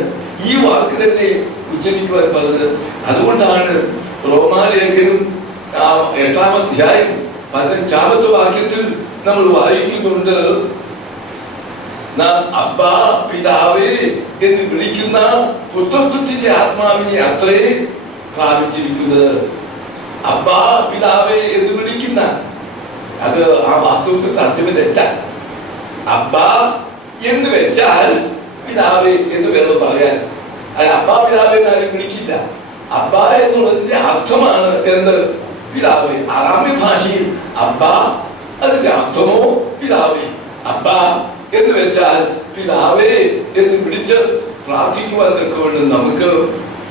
ഈ വാക്ക് തന്നെ ഉച്ചരിക്കുവാൻ പറഞ്ഞത്. അതുകൊണ്ടാണ് റോമാലേഖനം 8-ാം അധ്യായം 15-ാമത്തെ വാക്യത്തിൽ നമ്മൾ വായിക്കുന്നുണ്ട്, നാം അബ്ബാ പിതാവേ എന്ന് വിളിക്കുന്ന പുത്രത്വത്തിന്റെ ആത്മാവിനെ അത്രേ പ്രാപിച്ചിരിക്കുന്നത്. അബ്ബാ പിതാവേ എന്ന് വിളിക്കുന്ന അത് ആ വാസ്തവത്തിൽ സത്യം തെറ്റാണ്. അബ്ബ എന്ന് വെച്ചാൽ പിതാവേ എന്ന് വേണം പറയാൻ. അത് അബ്ബാ പിതാവേ എന്നാലും വിളിക്കില്ല. അബ്ബ എന്നുള്ളതിന്റെ അർത്ഥമാണ് എന്ത്? പിതാവേ. അറാമ്യ ഭാഷയിൽ അബ്ബ അതിന്റെ അർത്ഥമോ പിതാവേ. അബ്ബ എന്ന് വെച്ചാൽ പിതാവേ എന്ന് വിളിച്ച് പ്രാർത്ഥിക്കുവാൻ കൊണ്ട് നമുക്ക്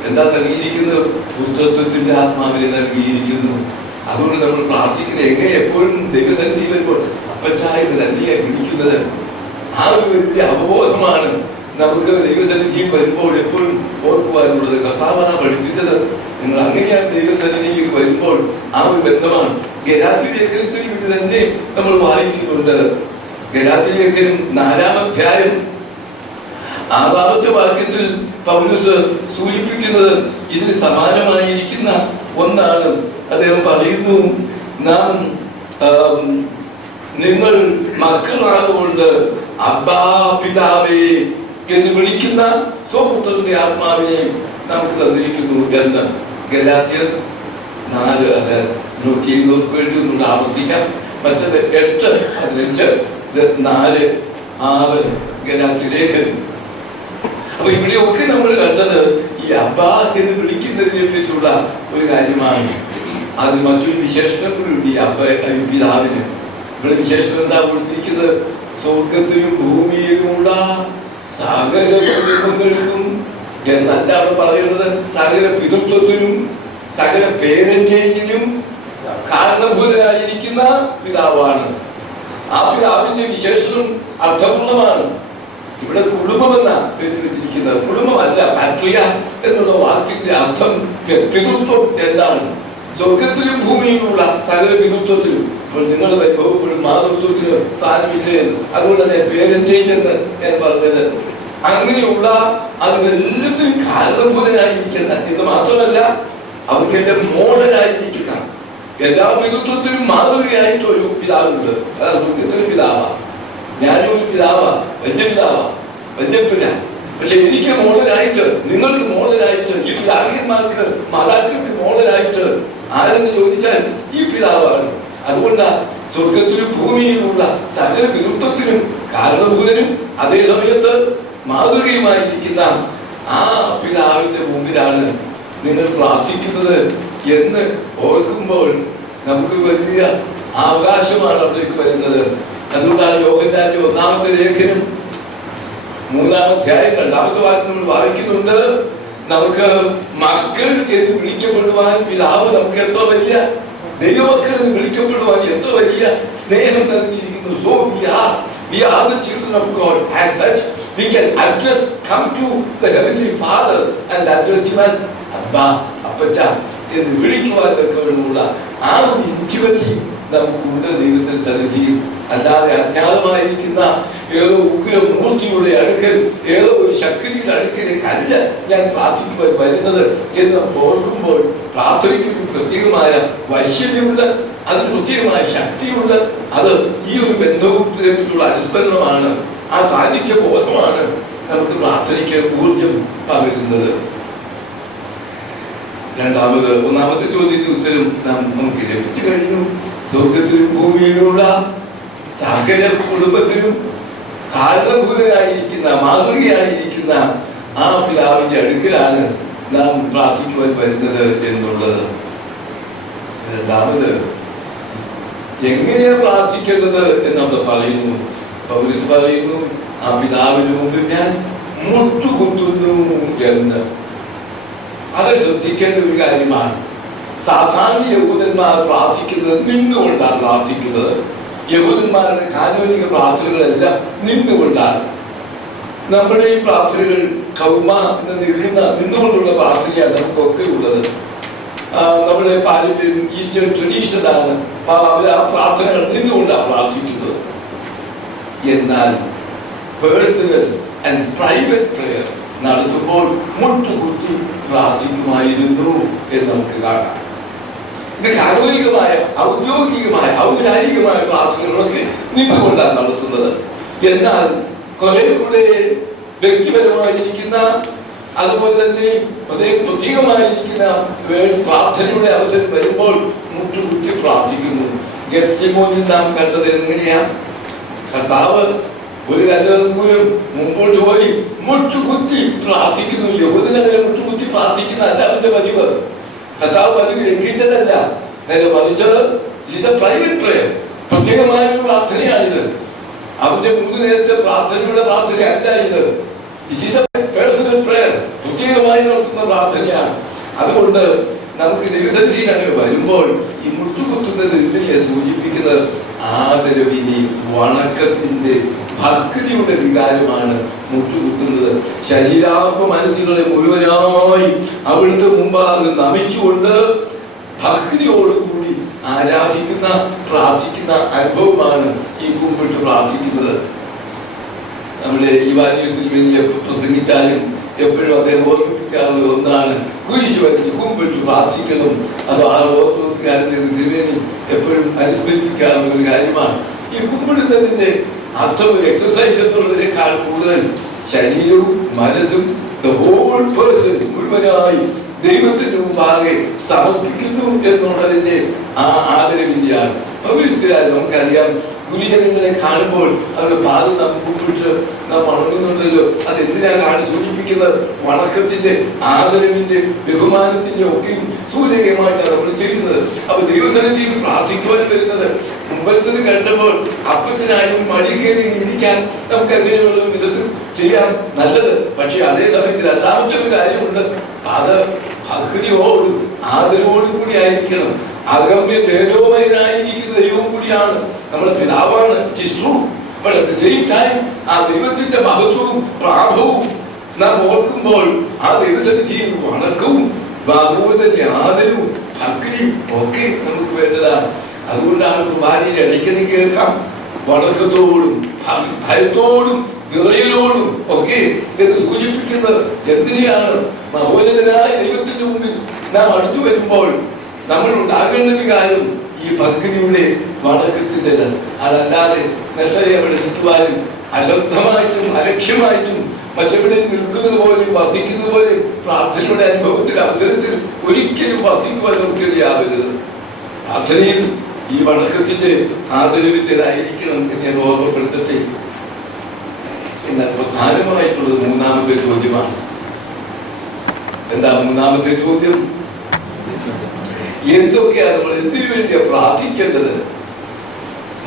എന്താ നൽകിയിരിക്കുന്നത്? പുത്രത്വത്തിന്റെ ആത്മാവിനെ നൽകിയിരിക്കുന്നു. അതുകൊണ്ട് നമ്മൾ പ്രാർത്ഥിക്കുന്നത് എങ്ങനെ? എപ്പോഴും ദൈവസന്നിധി വരുമ്പോൾ അപ്പച്ചായത് തന്നെയാ വിളിക്കുന്നത്. ആ ഒരു വലിയ അവബോധമാണ് നമുക്ക് ദൈവസന്നിധിയിൽ വരുമ്പോൾ എപ്പോഴും ഓർക്കുവാനുള്ളത്. കർത്താവാണ് പഠിപ്പിച്ചത്. നിങ്ങൾ അങ്ങനെയാണ് ദൈവസന്നിധിയിലേക്ക് വരുമ്പോൾ ആ ഒരു ബന്ധമാണ്. ഗലാത്യ ലേഖനത്തിൽ ഇത് തന്നെ നമ്മൾ വായിക്കുന്നുണ്ട്. ഗലാത്യ ലേഖനം 4-ാം അധ്യായം 6-ാമത്തെ വാക്യത്തിൽ പൗലോസ് സൂചിപ്പിക്കുന്നത് ഇതിന് സമാനമായിരിക്കുന്ന ഒന്നാണ്. അദ്ദേഹം പറയുന്നു, നാം നിങ്ങൾ മക്കളാകൊണ്ട് അബ്ബാ പിതാവേ എന്ന് വിളിക്കുന്ന സ്വപുത്രന്റെ ആത്മാവിനെ നമുക്ക് തന്നിരിക്കുന്നു എന്ന്. ഗലാത്യർ 4 വേണ്ടി ഒന്നുകൂടെ ആവർത്തിക്കാം. മറ്റത് 8-15 4-6 ഗലാത്യ ലേഖനം. അപ്പൊ ഇവിടെയൊക്കെ നമ്മൾ കണ്ടത് ഈ അബ്ബ എന്ന് വിളിക്കുന്നതിനെ കുറിച്ചുള്ള ഒരു കാര്യമാണ്. അത് മറ്റൊരു വിശേഷണം കൂടി ഈ അബ്ബ പിതാവിന്. ഇവിടെ വിശേഷണം എന്താ കൊടുത്തിരിക്കുന്നത്? സ്വർഗത്തിലും ഭൂമിയിലുമുള്ള സകല കുടുംബങ്ങൾക്കും എന്നല്ല അവിടെ പറയുന്നത്. സകല പിതൃത്വത്തിനും സകല പേരന്റേജിനും കാരണഭൂതനായിരിക്കുന്ന പിതാവാണ്. ആ പിതാവിന്റെ വിശേഷണം അർത്ഥപൂർണമാണ്. ഇവിടെ കുടുംബമെന്ന പേര് വെച്ചിരിക്കുന്നത്. കുടുംബമല്ല, പാട്രിയ എന്നുള്ള വാക്കിന്റെ അർത്ഥം പിതൃത്വം എന്താണ്? സ്വർഗത്തിലും ഭൂമിയിലുള്ള സകല പിതൃത്വത്തിലും. അപ്പോൾ നിങ്ങൾ വൈഭവപ്പെടും മാതൃത്വത്തിന് സ്ഥാനമില്ലേ എന്ന്. അതുകൊണ്ട് തന്നെ പേരന്റേജ് എന്ന് ഞാൻ പറഞ്ഞത്. അങ്ങനെയുള്ള അതിനെല്ലാത്തിനും കാരണഭൂതനായിരിക്കുന്ന എന്ന് മാത്രമല്ല, അവർക്കെല്ലാം മോഡലായിരിക്കുന്ന, എല്ലാ പിതൃത്വത്തിലും മാതൃകയായിട്ടൊരു പിതാവുണ്ട്. അതാണ് സ്വർഗത്തിലെ പിതാവാ. ഞാനും ഒരു പിതാവാ, വലിയ പിതാവാ, വല്യപ്പന. പക്ഷെ എനിക്ക് മോഡലായിട്ട്, നിങ്ങൾക്ക് മോഡലായിട്ട്, ഈ പിതാക്കന്മാർക്ക് മാതാക്കൾക്ക് മോഡലായിട്ട് ആരെന്ന് ചോദിച്ചാൽ ഈ പിതാവാണ്. അതുകൊണ്ടാണ് സ്വർഗത്തിലും ഭൂമിയിലുള്ള സകല പിതൃത്വത്തിനും കാരണഭൂതനും അതേ സമയത്ത് മാതൃകയുമായിരിക്കുന്ന ആ പിതാവിന്റെ മുമ്പിലാണ് നിങ്ങൾ പ്രാർത്ഥിക്കുന്നത് എന്ന് ഓർക്കുമ്പോൾ നമുക്ക് വലിയ അവകാശമാണ് അവിടേക്ക് വരുന്നത്. അതുകൊണ്ടാണ് യോഹന്നാന്റെ 1-ാമത്തെ ലേഖനം 3-ാം അധ്യായം 2-ാമത്തെ വാക്യം നമ്മൾ വായിക്കുന്നുണ്ട്. നമുക്ക് മക്കൾ എന്ന് വിളിക്കപ്പെടുവാൻ പിതാവ് നമുക്ക് എത്ര വലിയ ദൈവമക്കൾ എന്ന് വിളിക്കപ്പെടുവാൻ എത്ര വലിയ സ്നേഹം നൽകിയിരിക്കുന്നു. So we are the children of God. As such, we can come to the Heavenly Father and address him as Abba, അപ്പച്ച എന്ന് വിളിക്കുവാനൊക്കെ ഉള്ള ആ ഒരു ഇന്റിമസി നമുക്കുണ്ട് ദൈവത്തിന്റെ സന്നിധിയിൽ. അല്ലാതെ അജ്ഞാതമായിരിക്കുന്ന ഏതോ ഉഗ്രമൂർത്തിയുടെ അടുക്കൽ, ഏതോ ഒരു ശക്തിയുടെ അടുക്കലേക്കല്ല ഞാൻ പ്രാർത്ഥിക്കുവാൻ വരുന്നത് എന്ന് ഓർക്കുമ്പോൾ പ്രാർത്ഥനയ്ക്ക് പ്രത്യേകമായ വശ്യതയുണ്ട്, അതിന് പ്രത്യേകമായ ശക്തിയുണ്ട്. അത് ഈ ഒരു ബന്ധവുള്ള അനുസ്മരണമാണ്, ആ സാന്നിധ്യ ബോധമാണ് നമുക്ക് പ്രാർത്ഥനയ്ക്ക് ഊർജം പകരുന്നത്. രണ്ടാമത് 1-ാമത്തെ ചോദ്യത്തിന്റെ ഉത്തരം നമുക്ക് ലഭിച്ചു കഴിഞ്ഞു. സ്വർഗത്തിലും ഭൂമിയിലുള്ള സകല കുടുംബത്തിനും കാരണഭൂതനായിരിക്കുന്ന, മാതൃകയായിരിക്കുന്ന ആ പിതാവിന്റെ അടുക്കലാണ് നാം പ്രാർത്ഥിക്കുവാൻ വരുന്നത് എന്നുള്ളത്. രണ്ടാമത് എങ്ങനെയാ പ്രാർത്ഥിക്കേണ്ടത് എന്ന് നമ്മൾ പറയുന്നു. പൗലോസ് പറയുന്നു, ആ പിതാവിന് മുമ്പിൽ ഞാൻ മുട്ടുകുത്തുന്നു എന്ന്. അത് ശ്രദ്ധിക്കേണ്ട ഒരു കാര്യമാണ്. സാധാരണ യഹൂദന്മാർ പ്രാർത്ഥിക്കുന്നത് നിന്നുകൊണ്ടാണ് പ്രാർത്ഥിക്കുന്നത്. യഹൂദന്മാരുടെ കാനോനിക പ്രാർത്ഥനകളെല്ലാം നിന്നുകൊണ്ടാണ്. നമ്മുടെ ഈ പ്രാർത്ഥനകൾ കൗമ എന്ന് നിൽക്കുന്ന നിന്നുകൊണ്ടുള്ള പ്രാർത്ഥനയാണ് നമുക്കൊക്കെ ഉള്ളത്. നമ്മുടെ പാരമ്പര്യം ഈസ്റ്റേൺ ട്രഡീഷണലാണ്. അവർ ആ പ്രാർത്ഥനകൾ നിന്നുകൊണ്ടാണ് പ്രാർത്ഥിക്കുന്നത്. എന്നാൽ പേഴ്സണൽ ആൻഡ് പ്രൈവറ്റ് പ്രയർ നടത്തുമ്പോൾ മുട്ടുകുത്തി പ്രാർത്ഥിക്കുമായിരുന്നു എന്ന് നമുക്ക് കാണാം. ഇത് കാനോനികമായ, ഔദ്യോഗികമായ, ഔപചാരികമായ പ്രാർത്ഥനകളൊക്കെ നിന്നുകൊണ്ടാണ് നടത്തുന്നത്. എന്നാൽ കുറെ കൂടെ വ്യക്തിപരമായിരിക്കുന്ന, അതുപോലെ തന്നെ പ്രത്യേകമായിരിക്കുന്ന പ്രാർത്ഥനയുടെ അവസരം വരുമ്പോൾ മുട്ടുകുത്തി പ്രാർത്ഥിക്കുന്നു. ഗെത്സെമോനിൽ നാം കണ്ടത് എങ്ങനെയാ? കർത്താവ് ഒരു കല്ലും മുമ്പോട്ട് പോയി മുട്ടുകുത്തി പ്രാർത്ഥിക്കുന്നു. യഹൂദനെ മുട്ടുകുത്തി പ്രാർത്ഥിക്കുന്ന അല്ല അവന്റെ പതിവ്. കർത്താവ് പതിവ് ലംഘിച്ചതല്ല, നേരെ മറിച്ചത് പ്രൈവറ്റ് പ്രയർ, പ്രത്യേകമായ പ്രാർത്ഥനയാണിത്. അവന്റെ 3 നേരത്തെ പ്രാർത്ഥനയുടെ പ്രാർത്ഥനയല്ല ഇത്. പേഴ്സണൽ പ്രയർ, പ്രത്യേകമായി നടത്തുന്ന പ്രാർത്ഥനയാണ്. അതുകൊണ്ട് നമുക്ക് ദൈവസന്നിധിയിൽ അങ്ങനെ വരുമ്പോൾ ഈ മുട്ടുകുത്തുന്നത് ഇതിനെ സൂചിപ്പിക്കുന്നത് ആദരവിനെ, വണക്കത്തിന്റെ, ഭക്തിയുടെ വികാരമാണ് മുട്ടുകുത്തുന്നത്. ശരീരാത്മ മനസ്സുകളെ മുഴുവനായി അവിടുത്തെ മുമ്പാകെ നമിച്ചുകൊണ്ട് ഭക്തിയോടുകൂടി ആരാധിക്കുന്ന, പ്രാർത്ഥിക്കുന്ന അനുഭവമാണ് ഈ കുമ്പിട്ട് പ്രാർത്ഥിക്കുന്നത്. നമ്മുടെ ഇവാനിയസിൽ വേണ്ടി പ്രസംഗിച്ചാലും എപ്പോഴും അദ്ദേഹം ഓർമ്മിപ്പിക്കാറുള്ള ഒന്നാണ് കുരിശ് വരച്ച് കുമ്പിട്ട് പ്രാർത്ഥിക്കണം. അത് ആ ഓർത്തഡോക്സുകാരൻ്റെ തിരുവേനി എപ്പോഴും അനുസ്മരിപ്പിക്കാറുള്ള ഒരു കാര്യമാണ്. ഈ കുമ്പിടുന്നതിന്റെ അർത്ഥം ഒരു എക്സസൈസ് എന്നുള്ളതിനേക്കാൾ കൂടുതൽ ശരീരവും മനസ്സും മുഴുവനായി ദൈവത്തിന് മുമ്പാകെ സമർപ്പിക്കുന്നു എന്നുള്ളതിന്റെ ആ ആദരവിന്റെയാണ്. നമുക്കറിയാം, ഗുരുജനങ്ങളെ കാണുമ്പോൾ അവരുടെ പാദം നാം കുമ്പിട്ട് നാം വണങ്ങുന്നുണ്ടല്ലോ. അത് എന്തിനാണ് സൂചിപ്പിക്കുന്നത്? വണക്കത്തിന്റെ, ആദരവിന്റെ, ബഹുമാനത്തിന്റെ ഒക്കെ സൂചകമായിട്ടാണ് നമ്മൾ ചെയ്യുന്നത്. അപ്പൊ ദൈവസന്നിധിയിൽ പ്രാർത്ഥിക്കുവാൻ വരുന്നത് മുമ്പത്തിന് കണ്ടപ്പോൾ അപ്പച്ചനായും മടി കയറി ഇരിക്കാൻ നമുക്ക് അങ്ങനെയുള്ള വിധത്തിൽ ചെയ്യാൻ നല്ലത്. പക്ഷെ അതേ സമയത്ത് രണ്ടാമത്തെ ഒരു കാര്യമുണ്ട്, അത് ഭക്തിയോടും ആദരവോടും കൂടി ആയിരിക്കണം. അഗമ്യ തേജോമയനായിരിക്കുന്ന ദൈവം കൂടിയാണ്, നമ്മുടെ പിതാവാണ്. ആ ദൈവത്തിന്റെ മഹത്വവും പ്രാഭവും നാം ഓർക്കുമ്പോൾ ആ ദൈവസന്നിധിയിൽ വണക്കവും അതുപോലെ തന്നെ ആദരവും ഭക്തിയും ഒക്കെ നമുക്ക് വേണ്ടതാണ്. അതുകൊണ്ടാണ് കുർബാനയിൽ ഇടയ്ക്കിടയ്ക്ക് കേൾക്കാം വണക്കത്തോടും ഭയത്തോടും വിറയലോടും ഒക്കെ എന്ന് സൂചിപ്പിക്കുന്നത്. എന്തിനാണ്? മഹോന്നതനായ ദൈവത്തിന്റെ മുമ്പിൽ നാം അടുത്തു വരുമ്പോൾ നമ്മൾ ഉണ്ടാകേണ്ട വികാരം ഈ ഭക്തിയുടെ വണക്കത്തിൻ്റെതാണ്. അതല്ലാതെ നെട്ടരെ അവിടെ നിൽക്കുവാനും അശബ്ദമായിട്ടും അലക്ഷ്യമായിട്ടും മറ്റെവിടെ നിൽക്കുന്നത് പോലെയും വർദ്ധിക്കുന്നത് പോലെയും പ്രാർത്ഥനയുടെ അനുഭവത്തിൽ അവസരത്തിൽ ഒരിക്കലും വർദ്ധിക്കുവാൻ നമുക്ക് ഇടയാവരുത്. പ്രാർത്ഥനയിൽ ഈ വണക്കത്തിന്റെ ആദരവിൻ്റെതായിരിക്കണം എന്ന് ഞാൻ ഓർമ്മപ്പെടുത്തട്ടെ. എന്നാൽ പ്രധാനമായിട്ടുള്ളത് മൂന്നാമത്തെ ചോദ്യമാണ്. എന്താ മൂന്നാമത്തെ ചോദ്യം? എന്തൊക്കെയാണ് നമ്മൾ എന്തിനു വേണ്ടിയാ പ്രാർത്ഥിക്കേണ്ടത്?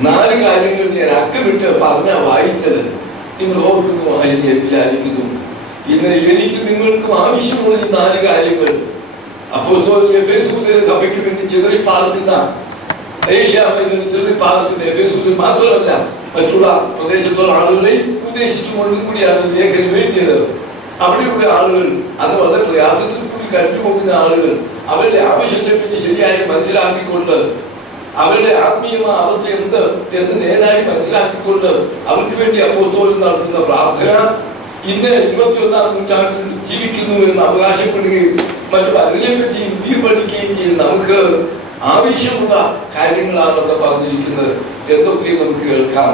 4 കാര്യങ്ങൾ ഞാൻ അക്കമിട്ട് വായിച്ചത് നിങ്ങൾ ഓർക്കുന്നു എന്ന് വിചാരിക്കുന്നു. ഇന്ന് എനിക്ക് നിങ്ങൾക്കും ആവശ്യമുള്ള ഈ 4 കാര്യങ്ങൾ അപ്പോസ്തലൻ എഫേസൂസിലെ സഭയ്ക്ക് വേണ്ടി ചിതറിപ്പാർക്കുന്ന, ഏഷ്യാമേഖലയിൽ ചിതറിപ്പാർക്കുന്ന എഫേസൂസിൽ മാത്രമല്ല മറ്റുള്ള പ്രദേശത്തുള്ള ആളുകളെയും ഉദ്ദേശിച്ചുകൊണ്ടും കൂടിയാണ് ലേഖനം വേണ്ടിയത്. അവിടെയുള്ള ആളുകൾ അത് വളരെ പ്രയാസത്തിൽ കൂടി കഴിഞ്ഞു പോകുന്ന ആളുകൾ അവരുടെ ആവശ്യത്തെ പറ്റി ശരിയായി മനസ്സിലാക്കിക്കൊണ്ട് അവരുടെ ആത്മീയമായ അവസ്ഥ എന്ത് എന്ന് നേരായി മനസ്സിലാക്കിക്കൊണ്ട് അവർക്ക് വേണ്ടി അപ്പോസ്തലൻ നടത്തുന്ന പ്രാർത്ഥന ഇന്ന് 21ാം നൂറ്റാണ്ടിൽ ജീവിക്കുന്നു എന്ന് അവകാശപ്പെടുകയും മറ്റു പലതിനെ പറ്റിയും പഠിക്കുകയും ചെയ്ത് നമുക്ക് ആവശ്യമുള്ള കാര്യങ്ങളാണ് അവിടെ പറഞ്ഞിരിക്കുന്നത്. എന്തൊക്കെ നമുക്ക് കേൾക്കാം.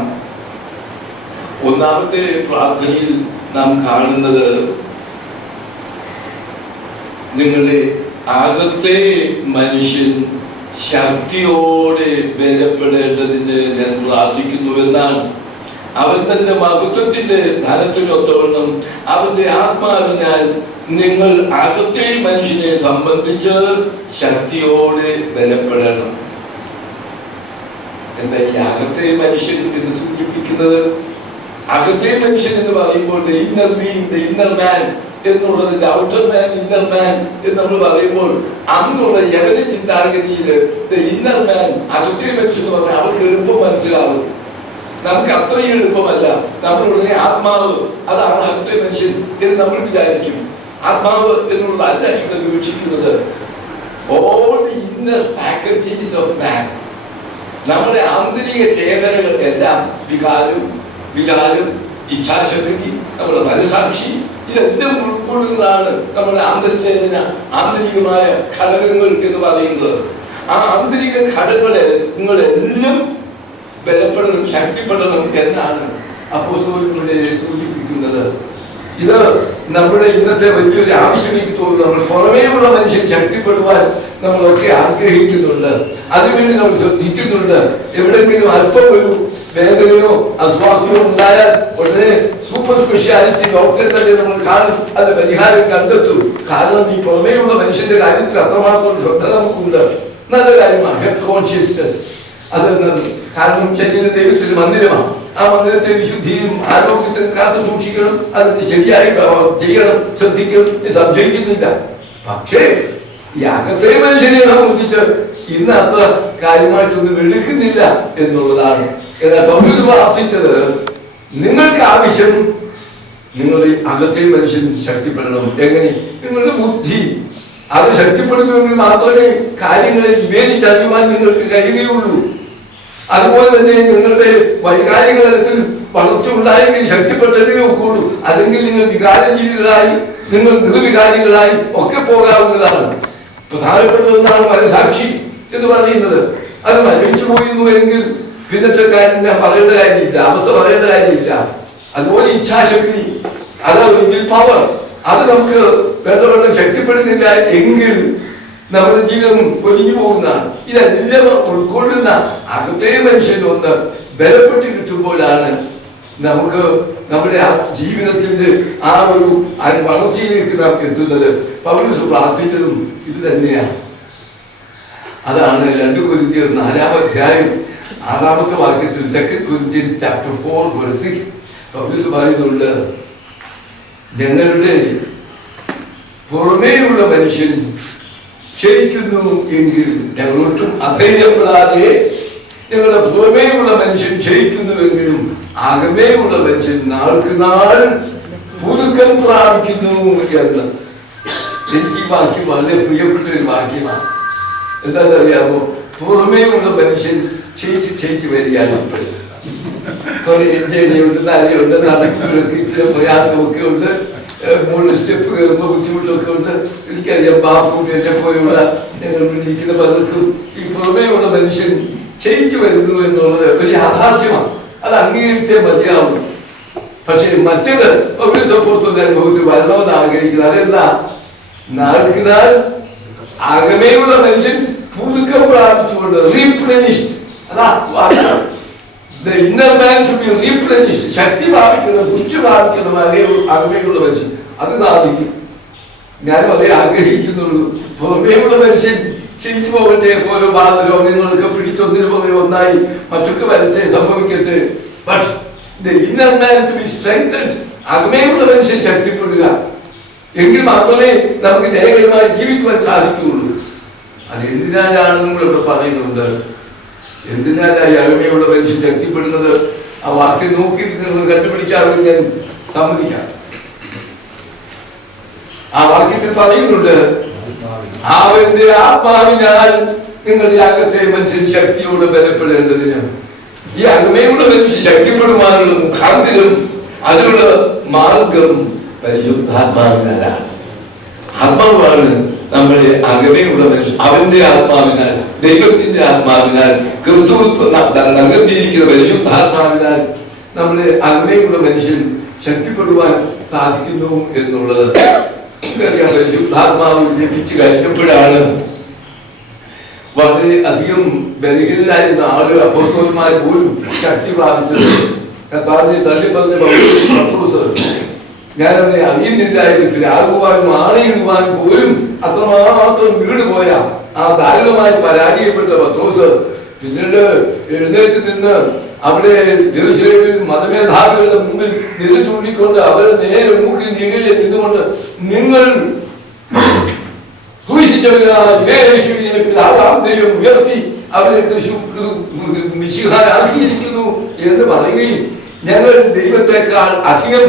ഒന്നാമത്തെ പ്രാർത്ഥനയിൽ നാം കാണുന്നത് നിങ്ങളുടെ അകത്തെ മനുഷ്യൻ ശക്തിയോടെ ബലപ്പെടേണ്ടതിന് ഞാൻ പ്രാർത്ഥിക്കുന്നു എന്നാണ്. അവൻ തന്റെ മഹത്വത്തിന്റെ ധനത്തിനൊത്തവണ്ണം അവന്റെ ആത്മാവിനാൽ നിങ്ങൾ അകത്തെ മനുഷ്യനെ സംബന്ധിച്ച് ശക്തിയോടെ ബലപ്പെടണം. എന്താ ഈ അകത്തെ മനുഷ്യൻ എന്ന് സൂചിപ്പിക്കുന്നത്? അകത്തെ മനുഷ്യൻ എന്ന് പറയുമ്പോൾ the inner being, the inner മാൻ എന്നുള്ളതിന്റെ ഔട്ടർ മാൻ, ഇന്നർ മാൻ എന്ന് നമ്മൾ പറയുമ്പോൾ അന്നുള്ള യവന ചിന്താഗതിയിൽ ദ ഇന്നർ മാൻ, അകത്തെ മനുഷ്യൻ എന്ന് പറഞ്ഞാൽ അവർക്ക് എളുപ്പം മനസ്സിലാവും. നമുക്ക് അത്രയും എളുപ്പമല്ല. നമ്മൾ ഉടനെ ആത്മാവ് അതാണ് അകത്തെ മനുഷ്യൻ എന്ന് നമ്മൾ വിചാരിക്കും. ആത്മാവ് എന്നുള്ളതല്ല ഇവിടെ വിവക്ഷിക്കുന്നത്. All the inner faculties of man, നമ്മുടെ ആന്തരിക ചേതനകൾ എല്ലാം, വികാരം, ഇച്ഛാശക്തി, നമ്മുടെ മനസാക്ഷി, ഇതെല്ലാം ഉൾക്കൊള്ളുന്നതാണ് നമ്മുടെ ആന്തരിക ആന്തരികമായ ഘടകങ്ങൾ എന്ന് പറയുന്നത്. ആ ആന്തരിക ഘടകങ്ങളെല്ലാം ബലപ്പെടണം, ശക്തിപ്പെടണം എന്നാണ് അപ്പോസ്തലൻ സൂചിപ്പിക്കുന്നത്. ഇത് നമ്മുടെ ഇന്നത്തെ വലിയൊരു ആവശ്യം എനിക്ക് തോന്നുന്നു. നമ്മൾ പുറമേയുള്ള മനുഷ്യൻ ശക്തിപ്പെടുവാൻ നമ്മളൊക്കെ ആഗ്രഹിക്കുന്നുണ്ട്, അതിനുവേണ്ടി നമ്മൾ ശ്രദ്ധിക്കുന്നുണ്ട്. എവിടെയെങ്കിലും അല്പം ഒരു വേദനയോ അസ്വാസ്ഥ്യമോ ഉണ്ടായാൽ ഉടനെ സൂപ്പർ സ്പെഷ്യാലിറ്റി ഡോക്ടറെ തന്നെ നമ്മൾ കാണും, അത് പരിഹാരം കണ്ടെത്തും. കാരണം ഈ പുറമേയുള്ള മനുഷ്യന്റെ കാര്യത്തിൽ അത്രമാത്രം ശ്രദ്ധ നമുക്കുണ്ട്. നല്ല കാര്യമാണ് ഹെൽത്ത് കോൺഷ്യസ്നെസ്. അത് കാരണം ശരീര ദൈവത്തിന്റെ മന്ദിരമാണ്. ആ മന്ദിരത്തെ വിശുദ്ധിയും ആരോഗ്യത്തിനും കാത്തു സൂക്ഷിക്കണം, അതിന് ശരിയായി ചെയ്യണം, ശ്രദ്ധിക്കണം. സംശയിക്കുന്നില്ല. പക്ഷേ ഈ അകത്തെ മനുഷ്യനെ സംബന്ധിച്ച് ഇന്ന് അത്ര കാര്യമായിട്ടൊന്നും എടുക്കുന്നില്ല എന്നുള്ളതാണ്. എന്നാൽ പൗലോസ് പ്രാർത്ഥിച്ചത് നിങ്ങൾക്ക് ആവശ്യം നിങ്ങളുടെ അകത്തെ മനുഷ്യൻ ശക്തിപ്പെടണം. എങ്ങനെ? നിങ്ങളുടെ ബുദ്ധി അത് ശക്തിപ്പെടുത്തുമെങ്കിൽ മാത്രമേ കാര്യങ്ങളെ വിവേചിച്ചറിയുവാൻ നിങ്ങൾക്ക് കഴിയുകയുള്ളൂ. അതുപോലെ തന്നെ നിങ്ങളുടെ വൈകാരിക തലത്തിൽ വളർച്ച ഉണ്ടായെങ്കിൽ ശക്തിപ്പെട്ടതേ ഒക്കുള്ളൂ. അല്ലെങ്കിൽ നിങ്ങൾ വികാരജീവികളായി, നിങ്ങൾ നിർവികാരികളായി ഒക്കെ പോകാവുന്നതാണ്. പ്രധാനപ്പെട്ട ഒന്നാണ് മനസാക്ഷി എന്ന് പറയുന്നത്. അത് മരവിച്ചു പോയിരുന്നു എങ്കിൽ പിന്നത്തെ കാര്യം ഞാൻ പറയേണ്ട കാര്യമില്ല, അവസ്ഥ പറയേണ്ട കാര്യമില്ല. അതുപോലെ ഇച്ഛാശക്തി, അത് വിൽ പവർ, അത് നമുക്ക് വേണ്ടവണ്ണം ശക്തിപ്പെടുന്നില്ല എങ്കിൽ നമ്മുടെ ജീവിതം പൊലിഞ്ഞു പോകുന്നതാണ്. ഇതെല്ലാം ഉൾക്കൊള്ളുന്ന അകത്തെ മനുഷ്യൻ ഒന്ന് ബലപ്പെട്ട് കിട്ടുമ്പോഴാണ് നമുക്ക് നമ്മുടെ ആ ജീവിതത്തിന്റെ ആ ഒരു വളർച്ചയിലേക്ക് നാം എത്തുന്നത്. പൗലോസ് പ്രാർത്ഥിച്ചതും ഇത് തന്നെയാണ്. അതാണ് 2 കൊരിന്ത്യർ 4-ാം അധ്യായം 6-ാമത്തെ വാക്യത്തിൽ 2 Corinthians chapter 4 verse 6 പൗലോസ് പറയുന്നുണ്ട്, ഞങ്ങളുടെ പുറമേയുള്ള മനുഷ്യൻ ക്ഷയിക്കുന്നു എങ്കിൽ ഞങ്ങളൊട്ടും അധൈര്യപ്പെടാതെ ഞങ്ങളുടെ പുറമേയുള്ള മനുഷ്യൻ ക്ഷയിക്കുന്നുവെങ്കിലും അകമേയുള്ള മനുഷ്യൻ നാൾക്ക് നാൾ പുതുക്കം പ്രാപിക്കുന്നു എന്ന്. എനിക്ക് ഈ വാക്യം വളരെ പ്രിയപ്പെട്ട ഒരു വാക്യമാണ്. എന്താണെന്നറിയാമോ? പുറമേയുള്ള മനുഷ്യൻ ക്ഷയിച്ച് വരികയാണ്. കുറെ എൻജോയുണ്ട്, നരയുണ്ട്, നടക്കുമ്പോഴൊക്കെ ഇച്ചിരി പ്രയാസമൊക്കെ ഉണ്ട്, മുകളിൽ സ്റ്റെപ്പ് കയറുമ്പോൾ ബുദ്ധിമുട്ടൊക്കെ ഉണ്ട്. എനിക്കറിയാം, ബാപ്പും എന്നെ പോലെയുള്ള ഞങ്ങൾ വിളിക്കുന്ന പലർക്കും ഈ പുറമേയുള്ള മനുഷ്യൻ ക്ഷയിച്ചു വരുന്നു എന്നുള്ളത് ഒരു യാഥാർത്ഥ്യമാണ്. അത് അംഗീകരിച്ചേ മതിയാവും. പക്ഷെ മറ്റേത് ഒരു സപ്പോർട്ടും അനുഭവത്തിൽ വരണമെന്ന് ആഗ്രഹിക്കുന്നത് അതെന്താ? നാൾക്ക് നാൾ അകമേയുള്ള മനുഷ്യൻ പുതുക്കം പ്രാപിച്ചുകൊണ്ട് റീപ്ലെനിഷ്ഡ്. അതാ the inner man should be replenished. ശക്തി പ്രാപിക്കുന്ന, പുഷ്ടി പ്രാപിക്കുന്ന അകമേയുള്ള മനുഷ്യൻ അത് സാധിക്കും. ഞാൻ വളരെ ആഗ്രഹിക്കുന്നുള്ളൂ. പുറമേയുള്ള മനുഷ്യൻ ക്ഷയിച്ചു പോകട്ടെ, ഓരോ രോഗങ്ങളൊക്കെ പിടിച്ചൊന്നിനു പോലെ ഒന്നായി മറ്റൊക്കെ വരട്ടെ, സംഭവിക്കട്ടെ. But the inner man to be strengthened. അകമേയുള്ള മനുഷ്യൻ ശക്തിപ്പെടുക എങ്കിൽ മാത്രമേ നമുക്ക് ജയകരമായി ജീവിക്കുവാൻ സാധിക്കുകയുള്ളൂ. അത് എന്തിനാലാണ് നമ്മളിവിടെ പറയുന്നത്? എന്തിനാലായി അകമയുള്ള മനുഷ്യൻ ശക്തിപ്പെടുന്നത്? ആ വാക്യം നോക്കി നിങ്ങൾ കണ്ടുപിടിക്കാറുണ്ട്, ഞാൻ സമ്മതിക്കാം. ആ വാക്യത്തിൽ പറയുന്നുണ്ട്, അവന്റെ ആത്മാവിനാൽ നിങ്ങളുടെ അകത്തെ മനുഷ്യൻ ശക്തിയോട് ബലപ്പെടേണ്ടതിന്. ഈ അകമയുള്ള മനുഷ്യൻ ശക്തിപ്പെടുവാനുള്ള മുഖാന്തരം, അതിനുള്ള മാർഗം പരിശുദ്ധാത്മാവിനാലാണ്. ആത്മാവാണ് നമ്മുടെ അകമേയുള്ള മനുഷ്യൻ. അവന്റെ ആത്മാവിനാൽ, ദൈവത്തിന്റെ ആത്മാവിനാൽ, ക്രിസ്തു നൽകിയിരിക്കുന്ന പരിശുദ്ധാത്മാവിനാൽ നമ്മുടെ അകമേയുള്ള മനുഷ്യൻ ശക്തിപ്പെടുവാൻ സാധിക്കുന്നു എന്നുള്ളത് പരിശുദ്ധാത്മാവ് ലഭിച്ചു കഴിഞ്ഞപ്പോഴാണ് വളരെ അധികം ബലഹീനരായിരുന്ന ആളുകൾ, അപ്പോസ്തലന്മാർ പോലും ശക്തി പ്രാപിച്ചത്. കർത്താവിനെ തള്ളിപ്പറഞ്ഞ പത്രോസ്, ഞാൻ അവനെ അറിയുന്നില്ലായിരുന്നു, ആകുവാനും ആണയിടുവാനും പോലും അത്രമാത്രം വീടുപോയ ആ ദാരുണമായി പരാജയപ്പെട്ട പത്രോസ് പിന്നീട് എഴുന്നേറ്റ് നിന്ന് അവിടെ യെരൂശലേമിൽ മതമേധാവികളുടെ മുമ്പിൽ നില ചൂണ്ടിക്കൊണ്ട് അവരെ നേരെ മൂക്കിൽ നികഴിൽ നിന്നുകൊണ്ട്, നിങ്ങൾ ദൈവം ഉയർത്തി അവരെ മിശിഹായാക്കിയിരിക്കുന്നു എന്ന് പറയുകയും ഞങ്ങൾ ദൈവത്തെക്കാൾ അധികം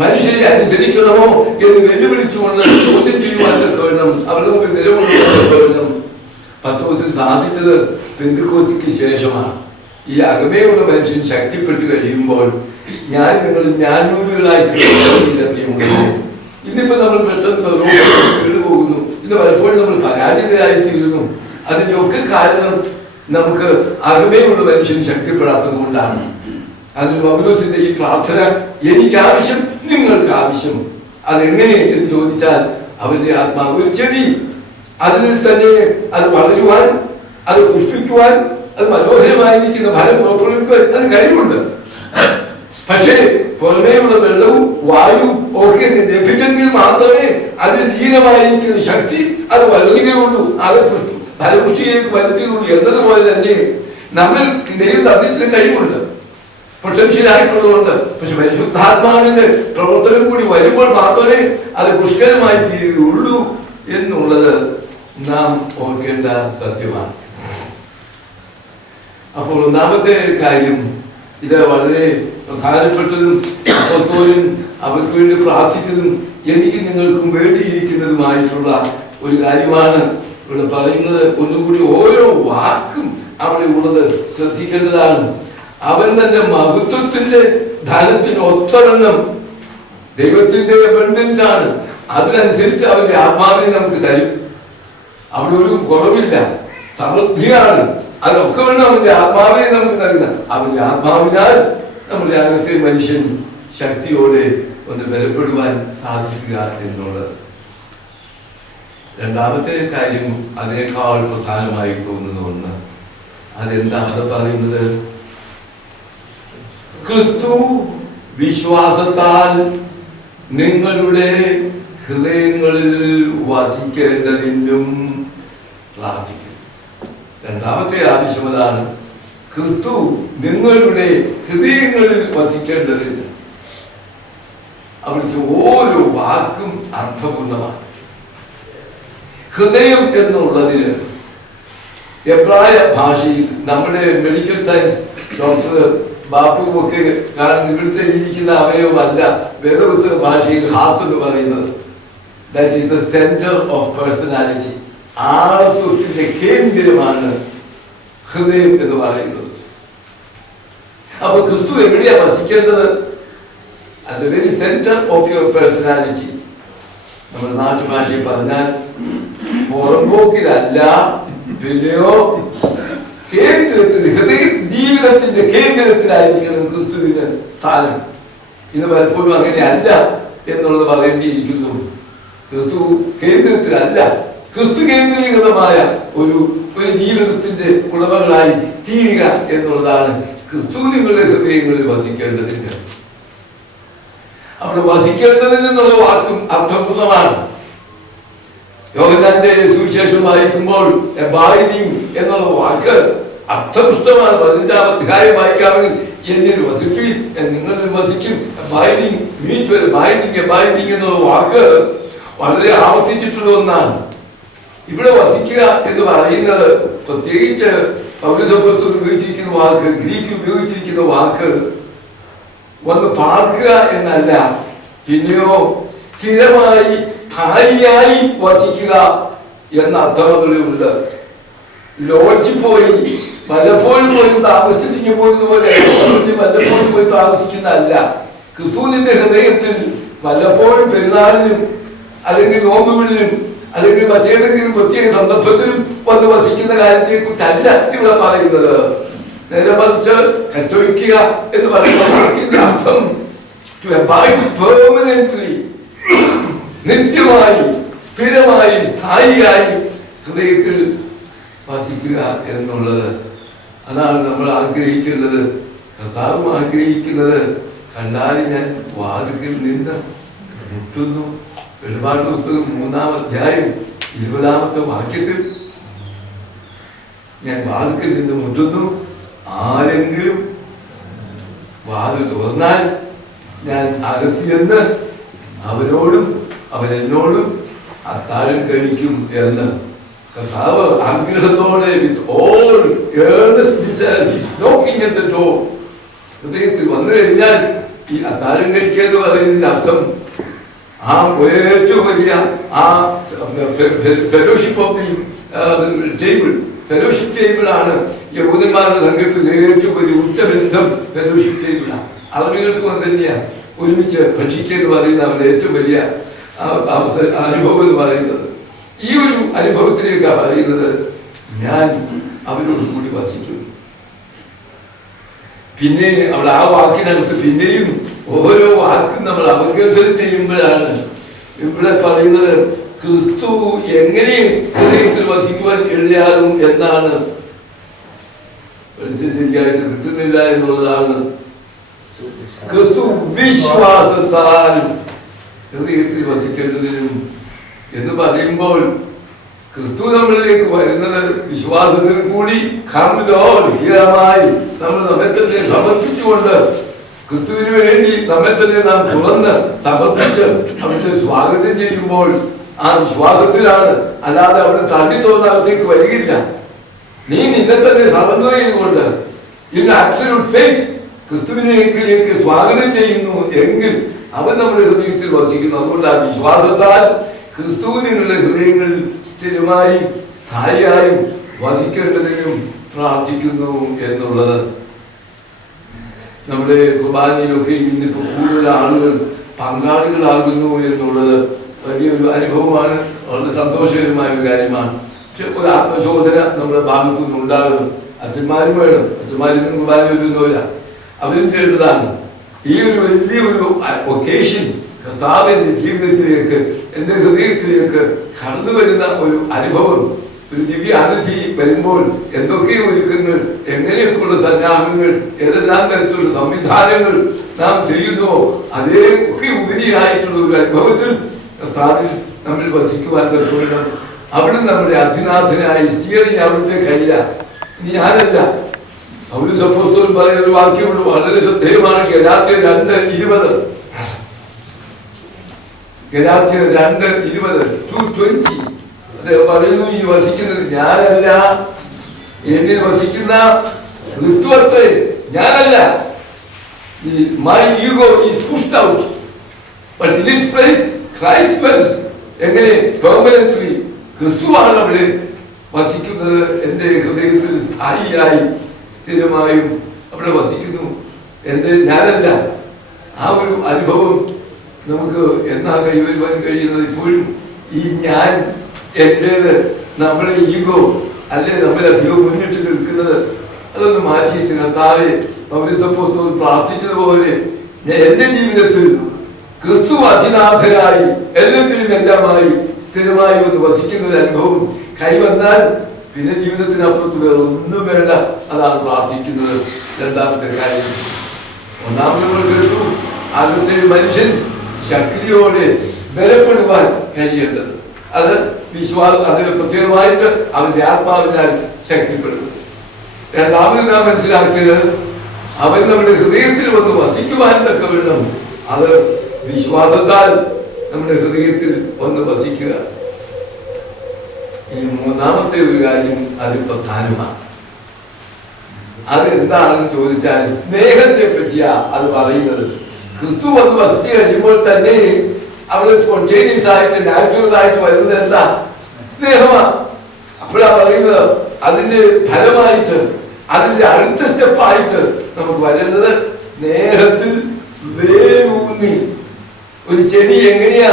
മനുഷ്യരെ അനുസരിക്കണമോ എന്ന് വെല്ലുവിളിച്ചുകൊണ്ട് ചോദ്യം ചെയ്യുവാനൊക്കെ വേണം, അവരുടെ മുമ്പിൽ നിലകൊള്ളുവാനൊക്കെ വേണം. പത്രോസിന് സാധിച്ചത് പെന്തക്കോസ്തിക്ക് ശേഷമാണ്. ഈ അകമേയുള്ള മനുഷ്യൻ ശക്തിപ്പെട്ടു കഴിയുമ്പോൾ ഞാൻ നിങ്ങൾ ജ്ഞാനൂപികളായിട്ട് ഇന്നിപ്പോ നമ്മൾ പെട്ടെന്ന് വീടുപോകുന്നു, ഇന്ന് പലപ്പോഴും നമ്മൾ പരാജിതരായിത്തീരുന്നു. അതിന്റെ ഒക്കെ കാരണം നമുക്ക് അകമേയുള്ള മനുഷ്യൻ ശക്തിപ്പെടാത്തത് കൊണ്ടാണ്. അതിൽ പൗലോസിന്റെ ഈ പ്രാർത്ഥന, എനിക്ക് ആവശ്യം, നിങ്ങൾക്ക് ആവശ്യം, അതെങ്ങനെ എന്ന് ചോദിച്ചാൽ അവന്റെ ആത്മാവ് ഒരു ചെടി, അതിൽ തന്നെ അത് വളരുവാൻ, അത് പുഷ്പിക്കുവാൻ, അത് മനോഹരമായിരിക്കുന്ന ഫലം പുറപ്പെടുവിക്കാൻ അത് കഴിവുണ്ട്. പക്ഷേ പുറമേയുള്ള വെള്ളവും വായു ഒക്കെ ലഭിച്ചെങ്കിൽ മാത്രമേ അതിൽ ലീനമായിരിക്കുന്ന ശക്തി അത് വളരുകയുള്ളൂ, അത് ഫലപുഷ്ടിയിലേക്ക് വരുത്തുകയുള്ളൂ. എന്നതുപോലെ തന്നെ നമ്മൾ ദൈവം തന്നിട്ടുള്ള കഴിവുണ്ട്, പൊട്ടൻഷ്യൽ ആയിട്ടുള്ളതുകൊണ്ട്. പക്ഷെ പരിശുദ്ധാത്മാവിന്റെ പ്രവർത്തനം കൂടി വരുമ്പോൾ മാത്രമേ അത് പുഷ്കരമായി തീരുകയുള്ളൂ എന്നുള്ളത് നാം ഓർക്കേണ്ട സത്യമാണ്. അപ്പോൾ ഒന്നാമത്തെ കാര്യം, ഇത് വളരെ പ്രധാനപ്പെട്ടതും അപ്പോസ്തലൻ അവർക്ക് വേണ്ടി പ്രാർത്ഥിച്ചതും എനിക്ക് നിങ്ങൾക്കും വേണ്ടിയിരിക്കുന്നതുമായിട്ടുള്ള ഒരു കാര്യമാണ് ഇവിടെ പറയുന്നത്. ഒന്നുകൂടി ഓരോ വാക്കും അവിടെ ഉള്ളത് ശ്രദ്ധിക്കേണ്ടതാണ്. അവൻ തന്റെ മഹത്വത്തിന്റെ ധനത്തിന് ഒത്തവണ്ണം, ദൈവത്തിന്റെ അബണ്ടൻസ് ആണ്, അതിനനുസരിച്ച് അവന്റെ ആത്മാവിനെ നമുക്ക് തരും. അവിടെ ഒരു കുറവില്ല, സമൃദ്ധിയാണ്. അതൊക്കെ വേണം അവന്റെ ആത്മാവിനെ നമുക്ക് തരുന്ന. അവന്റെ ആത്മാവിനാൽ നമ്മുടെ അകത്തെ മനുഷ്യൻ ശക്തിയോടെ ഒന്ന് ബലപ്പെടുവാൻ സാധിക്കുക എന്നുള്ളത്. രണ്ടാമത്തെ കാര്യം അതിനേക്കാൾ പ്രധാനമായി തോന്നുന്ന ഒന്ന്, അതെന്താണ് പറയുന്നത്? ക്രിസ്തു വിശ്വാസത്താൽ നിങ്ങളുടെ ഹൃദയങ്ങളിൽ വസിക്കേണ്ടതിനും പ്രാർത്ഥിക്കും. രണ്ടാമത്തെ ആവശ്യം അതാണ്, ക്രിസ്തു നിങ്ങളുടെ ഹൃദയങ്ങളിൽ വസിക്കേണ്ടതിന്. അവിടുത്തെ ഓരോ വാക്കും അർത്ഥപൂർണമാണ്. ഹൃദയം എന്നുള്ളതിന് എബ്രായ ഭാഷയിൽ, നമ്മുടെ മെഡിക്കൽ സയൻസ് ഡോക്ടർ ബാപ്പു ഒക്കെ കാരണം ഇവിടുത്തെ ഇരിക്കുന്ന അവയവമല്ല വേദപുസ്തക ഭാഷയിൽ ഹാർട്ട് എന്ന് പറയുന്നത്. That is the centre of personality. ആളത്വത്തിന്റെ കേന്ദ്രമാണ് ഹൃദയം എന്ന് പറയുന്നത്. അപ്പൊ ക്രിസ്തു എവിടെയാ വസിക്കേണ്ടത്? At the very centre of your personality. നമ്മുടെ നാട്ടുഭാഷയിൽ പറഞ്ഞാൽ പുറമ്പോക്കിലല്ല, പിന്നെയോ കേന്ദ്രത്തിൽ, ഹൃദയ ജീവിതത്തിന്റെ കേന്ദ്രത്തിലായിരിക്കണം ക്രിസ്തുവിന്റെ സ്ഥാനം. ഇന്ന് പലപ്പോഴും അങ്ങനെയല്ല എന്നുള്ളത് പറയേണ്ടിയിരിക്കുന്നു. ക്രിസ്തു കേന്ദ്രത്തിലല്ല, ക്രിസ്തു കേന്ദ്രീകൃതമായ ഒരു ജീവിതത്തിന്റെ ഉടമകളായി തീരുക എന്നുള്ളതാണ് ക്രിസ്തു നിങ്ങളുടെ ഹൃദയങ്ങളിൽ വസിക്കേണ്ടതിന്. അവിടെ വസിക്കേണ്ടതിന് എന്നുള്ള വാക്കും അർത്ഥപൂർണമാണ്. യോഹന്നാന്റെ സുവിശേഷം വായിക്കുമ്പോൾ അബൈഡിങ് എന്നുള്ള വാക്ക് അർത്ഥപുഷ്ടമാണ്. 15-ാം അധ്യായം വായിക്കാമെങ്കിൽ എന്നിൽ വസിപ്പിൻ, നിങ്ങളിൽ വസിക്കും. അബൈഡിങ് മ്യൂച്വൽ ബൈഡിങ്, അബൈഡിങ് എന്നുള്ള വാക്ക് വളരെ ആവർത്തിച്ചിട്ടുള്ള ഒന്നാണ്. ഇവിടെ വസിക്കുക എന്ന് പറയുന്നത് പ്രത്യേകിച്ച് പൗലോസ് ഉപയോഗിച്ചിരിക്കുന്ന വാക്ക്, ഗ്രീക്ക് ഉപയോഗിച്ചിരിക്കുന്ന വാക്ക് വന്ന് പാർക്കുക എന്നല്ല, പിന്നെയോ സ്ഥിരമായി സ്ഥായിയായി വസിക്കുക എന്ന അർത്ഥങ്ങളുണ്ട്. ലോഡ്ജിൽ പോയി വല്ലപ്പോഴും പോയി താമസിച്ചിട്ട് പോയതുപോലെ വല്ലപ്പോഴും പോയി താമസിക്കുന്നതല്ല. ക്രിസ്തുവിന്റെ ഹൃദയത്തിൽ വല്ലപ്പോഴും പെരുന്നാളിനും അല്ലെങ്കിൽ നോമ്പുകളിലും അല്ലെങ്കിൽ മറ്റേതെങ്കിലും പ്രത്യേക സന്ദർഭത്തിലും വന്ന് വസിക്കുന്ന കാര്യത്തെ കുറിച്ചല്ല ഇവിടെ പറയുന്നത്. നേരെ മറിച്ച് കറ്റൊഴിക്കുക എന്ന് പറയുന്ന അർത്ഥം പെർമനന്റ്ലി, നിത്യമായി, സ്ഥിരമായി, സ്ഥായിയായി ഹൃദയത്തിൽ വസിക്കുക എന്നുള്ളത്. അതാണ് നമ്മൾ ആഗ്രഹിക്കേണ്ടത്. കർത്താവും ആഗ്രഹിക്കുന്നത്. കണ്ടാൽ ഞാൻ വാതിൽക്കൽ നിന്ന് മുട്ടുന്നു. വെളിപാട് പുസ്തകം 3-ാം അധ്യായം 20-ാമത്തെ വാക്യത്തിൽ, ഞാൻ വാതിൽക്കൽ നിന്ന് മുട്ടുന്നു, ആരെങ്കിലും വാതിൽ തുറന്നാൽ ഞാൻ അകത്തിയെന്ന് അവനോടും അവൻ എന്നോടും അത്താഴം കഴിക്കും എന്ന് കർത്താവ് ആഗ്രഹത്തോടെ ഹൃദയത്തിൽ വന്നു കഴിഞ്ഞാൽ ഈ അത്താഴം കഴിക്കുക എന്ന് പറയുന്നതിന്റെ അർത്ഥം ആ ഏറ്റവും വലിയ ആ fellowship of the table, fellowship table ആണ് യഹൂദന്മാരുടെ സംഘത്തിൽ ഏറ്റവും വലിയ ഉച്ചബന്ധം. ഫെലോഷിപ്പ് ടേബിളാണ്. അവർക്ക് തന്നെയാണ് ഒരുമിച്ച് ഭക്ഷിക്കുക എന്ന് പറയുന്ന അവരുടെ ഏറ്റവും വലിയ അനുഭവം എന്ന് പറയുന്നത്. ഈ ഒരു അനുഭവത്തിലേക്കാണ് പറയുന്നത്, ഞാൻ അവരോട് കൂടി വസിക്കും. പിന്നെ അവിടെ ആ വാക്കിനകത്ത് പിന്നെയും ഓരോ വാക്കും നമ്മൾ അവഗസനം ചെയ്യുമ്പോഴാണ് ഇവിടെ പറയുന്നത് ക്രിസ്തു എങ്ങനെ ഹൃദയത്തിൽ വസിക്കുവാൻ എഴുതിയാലും എന്നാണ് ശരിയായിട്ട് കിട്ടുന്നില്ല എന്നുള്ളതാണ്. ക്രിസ്തു വിശ്വാസത്താൽ ഹൃദയത്തിൽ വസിക്കേണ്ടതിനും എന്ന് പറയുമ്പോൾ ക്രിസ്തു നമ്മളിലേക്ക് വരുന്നത് വിശ്വാസത്തിൽ കൂടി ഹിതമായി നമ്മൾ നമ്മെ തന്നെ സമർപ്പിച്ചുകൊണ്ട് ക്രിസ്തുവിന് വേണ്ടി നമ്മെ തന്നെ നാം തുറന്ന് സമർപ്പിച്ച് അവിടുത്തെ സ്വാഗതം ചെയ്യുമ്പോൾ ആ വിശ്വാസത്തിലാണ്. അല്ലാതെ അവിടെ തള്ളി തുറന്ന അകത്തേക്ക് വരികയില്ല. നീ നിന്നെ തന്നെ സറണ്ടർ ചെയ്തുകൊണ്ട് ഇൻ ആബ്സല്യൂട്ട് ഫെയ്ത്ത് ക്രിസ്തുവിനേക്കിലേക്ക് സ്വാഗതം ചെയ്യുന്നു എങ്കിൽ അവൻ നമ്മുടെ ഹൃദയത്തിൽ വസിക്കുന്നു. അതുകൊണ്ട് ആ വിശ്വാസത്താൽ ക്രിസ്തുവിനുള്ള ഹൃദയങ്ങളിൽ സ്ഥിരമായും സ്ഥായിയായും വസിക്കേണ്ടതിനും പ്രാർത്ഥിക്കുന്നു എന്നുള്ളത്. നമ്മുടെ കുർബാനയിലൊക്കെ ഇന്നിപ്പോ കൂടുതൽ ആളുകൾ പങ്കാളികളാകുന്നു എന്നുള്ളത് വലിയൊരു അനുഭവമാണ്. വളരെ സന്തോഷകരമായ ഒരു കാര്യമാണ്. പക്ഷെ ഒരു ആത്മശോധന നമ്മുടെ ഭാഗത്തു നിന്ന് ഉണ്ടാകുന്നു. അച്ഛന്മാരും വേണം. അച്ഛന്മാരിൽ നിന്ന് കുർബാന വരുന്നില്ല, അവരും ചെയ്യേണ്ടതാണ്. ഈ ഒരു വലിയൊരു ഒക്കേഷൻ കർത്താവിന്റെ ജീവിതത്തിലേക്ക്, എന്റെ ഹൃദയത്തിലേക്ക് കടന്നു വരുന്ന ഒരു അനുഭവം, ഒരു ദിവ്യ അതിഥി വരുമ്പോൾ എന്തൊക്കെ ഒരുക്കങ്ങൾ, എങ്ങനെയൊക്കെയുള്ള സന്നാഹങ്ങൾ, ഏതെല്ലാം തരത്തിലുള്ള സംവിധാനങ്ങൾ നാം ചെയ്യുന്നോ അതേ ഒക്കെ ഉപരിയായിട്ടുള്ള ഒരു അനുഭവത്തിൽ കർത്താവിൽ നമ്മൾ വസിക്കുവാൻ പറ്റും. അവിടെ നമ്മുടെ അധിനാഥനായി സ്റ്റിയറിംഗ് അവിടുത്തെ കയ്യില. ഇനി ഞാനല്ല. പൗലോസ് അപ്പോസ്തലൻ പറയുന്ന ഒരു വാക്യമുണ്ട്, വളരെ ശ്രദ്ധേയമാണ്. ഗലാത്യർ 2:20. ഗലാത്യർ 2:20 അദ്ദേഹം പറയുന്നു, ഈ വസിക്കുന്നത് ഞാനല്ല, എന്നിൽ വസിക്കുന്ന ക്രിസ്തു അത്രേ, ഞാനല്ല. My ego is pushed out, but in this place Christ dwells. എങ്ങനെ പെർമനന്റ്ലി ക്രിസ്തുവാണ് അവിടെ വസിക്കുന്നത്. എന്റെ ഹൃദയത്തിൽ സ്ഥായിയായി സ്ഥിരമായും അവിടെ വസിക്കുന്നു. എന്റെ ഞാനല്ല. ആ ഒരു അനുഭവം നമുക്ക് എന്നാ കൈവരുവാൻ കഴിയുന്നത്? ഇപ്പോഴും ഈ ഞാൻ, എന്റേത്, നമ്മുടെ ഈഗോ അല്ലെ നമ്മളധികം മുന്നിട്ട് നിൽക്കുന്നത്, അതൊന്ന് മാറ്റിയിട്ട് കർത്താവേ, പൗലോസ് അപ്പോസ്തലൻ പ്രാർത്ഥിച്ചതുപോലെ എന്റെ ജീവിതത്തിൽ ക്രിസ്തു അധിനാഥനായി എല്ലാത്തിലും എല്ലാമായി സ്ഥിരമായി ഒന്ന് വസിക്കുന്ന ഒരു അനുഭവം കൈവന്നാൽ പിന്നെ ജീവിതത്തിനപ്പുറത്ത് വേറെ ഒന്നും വേണ്ട. അതാണ് പ്രാർത്ഥിക്കുന്നത്. രണ്ടാമത്തെ കാര്യം, ഒന്നാമത് നമ്മൾ കേട്ടു, ആദ്യത്തെ മനുഷ്യൻ ശക്തിയോടെ ബലപ്പെടുവാൻ കഴിയേണ്ടത്, അത് വിശ്വാസം, അത് പ്രത്യേകമായിട്ട് അവന്റെ ആത്മാവിനാൽ ശക്തിപ്പെടുന്നു. രണ്ടാമത് നാം മനസ്സിലാക്കിയത്, അവൻ നമ്മുടെ ഹൃദയത്തിൽ വന്ന് വസിക്കുവാൻ തക്ക വേണം. അത് വിശ്വാസത്താൽ നമ്മുടെ ഹൃദയത്തിൽ വന്ന് വസിക്കുക. ഈ മൂന്നാമത്തെ ഒരു കാര്യം അത് പ്രധാനമാണ്. അത് എന്താണെന്ന് ചോദിച്ചാൽ സ്നേഹത്തെ പറ്റിയാ അത് പറയുന്നത്. ക്രിസ്തു വന്ന് വസിച്ചു കഴിയുമ്പോൾ തന്നെ അവിടെ സ്പോണ്ടേനിയസ് ആയിട്ട്, നാച്ചുറൽ ആയിട്ട് വരുന്നത് എന്താ? സ്നേഹമാണ്. അപ്പോഴാ പറയുന്നത് അതിന്റെ ഫലമായിട്ട്, അതിന്റെ അടുത്ത സ്റ്റെപ്പായിട്ട് നമുക്ക് വരുന്നത് സ്നേഹത്തിൽ വേരൂന്നി. ഒരു ചെടി എങ്ങനെയാ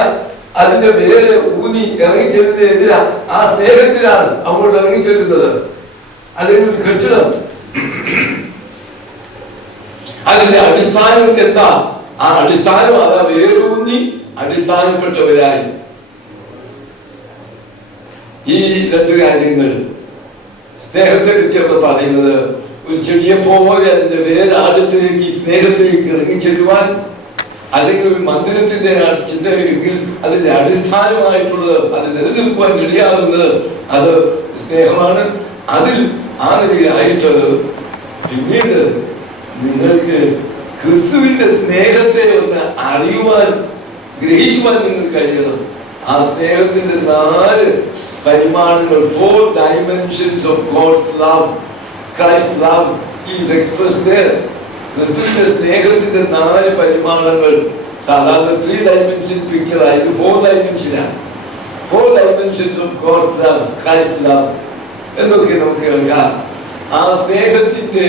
അതിന്റെ വേര് ഊന്നി ഇറങ്ങിച്ചെല്ലുന്നത്? എന്തിനാ? ആ സ്നേഹത്തിലാണ് അങ്ങോട്ട് ഇറങ്ങിച്ചെല്ലുന്നത്. അതിനൊരു കെട്ടിടം, അതിന്റെ അടിസ്ഥാനം എന്താ? ആ അടിസ്ഥാനം അതാ വേരൂന്നി അടിസ്ഥാനപ്പെട്ടവരായി. ഈ രണ്ട് കാര്യങ്ങൾ സ്നേഹത്തെ പറ്റി അവിടെ പറയുന്നത്, ഒരു ചെടിയെ പോലെ അതിന്റെ വേരാഴത്തിലേക്ക്, ഈ സ്നേഹത്തിലേക്ക് ഇറങ്ങിച്ചെല്ലുവാൻ, അല്ലെങ്കിൽ ഒരു മന്ദിരത്തിന്റെ ചിന്തയെങ്കിൽ അതിന്റെ അടിസ്ഥാനമായിട്ടുള്ളത്, അത് നിലനിൽക്കുവാൻ ഇടയാകുന്നത് അത് സ്നേഹമാണ്. അതിൽ ആ നിലയിലായിട്ട് പിന്നീട് നിങ്ങൾക്ക് ക്രിസ്തുവിന്റെ സ്നേഹത്തെ ഒന്ന് അറിയുവാൻ, ഗ്രഹിക്കുവാൻ നിങ്ങൾക്ക് കഴിയണം. ആ സ്നേഹത്തിന്റെ 4 പരിമാണങ്ങൾ, 4 dimensions of God's love. Christ's love is expressed there. ക്രിസ്തുവിന്റെ സ്നേഹത്തിന്റെ 4 പരിമാണങ്ങൾ. സാധാരണ 3 dimension പിക്ചർ ആയിട്ട് 4 dimensionമാണ്. 4 dimensions of God's love, Christ's love. എന്തൊക്കെ നമുക്ക് കേൾക്കാം? ആ സ്നേഹത്തിന്റെ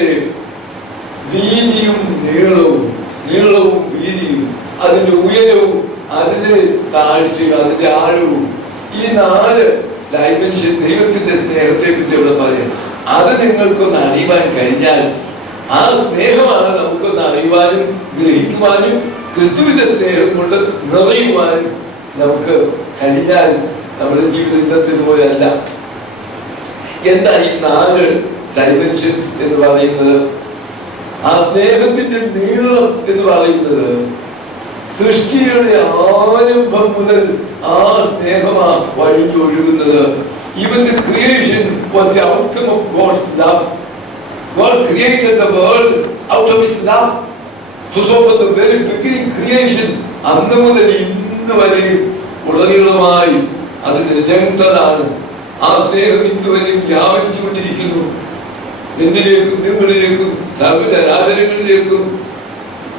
വീതിയും നീളവും, നീളവും വീതിയും, അതിന്റെ ഉയരവും, അതിന്റെ താഴ്ചയും, അതിന്റെ ആഴവും, ഈ 4 ഡയമെൻഷൻ ദൈവത്തിന്റെ സ്നേഹത്തെ പറ്റി ഇവിടെ പറയും. അത് നിങ്ങൾക്കൊന്ന് അറിയുവാൻ കഴിഞ്ഞാൽ ആ സ്നേഹമാണ് നമുക്കൊന്ന് അറിയുവാനും ഗ്രഹിക്കുവാനും ക്രിസ്തുവിന്റെ സ്നേഹം കൊണ്ട് നിറയുവാനും നമുക്ക് കഴിഞ്ഞാൽ നമ്മുടെ ജീവിതം ഇന്നത്തെ പോലെയല്ല. എന്താ ഈ 4 ഡൈമെൻഷൻസ് എന്ന് പറയുന്നത്? ആ സ്നേഹത്തിന്റെ നീളം എന്ന് പറയുന്നത് സൃഷ്ടിയുടെ ആരംഭം മുതൽ ആ സ്നേഹമാ വഴിഞ്ഞൊഴുകുന്നത്. Even the creation was the outcome of God's love. God created the world out of His love. So from the very beginning creation, അന്ന് മുതൽ ഇന്ന് വരെ ഉടനീളമായി അതിന് ലെങ്താണ്. ആ സ്നേഹം ഇന്ന് വരെ വ്യാപിച്ചുകൊണ്ടിരിക്കുന്നു. എന്നിലേക്കും നിങ്ങളിലേക്കും സകല രാജനങ്ങളിലേക്കും.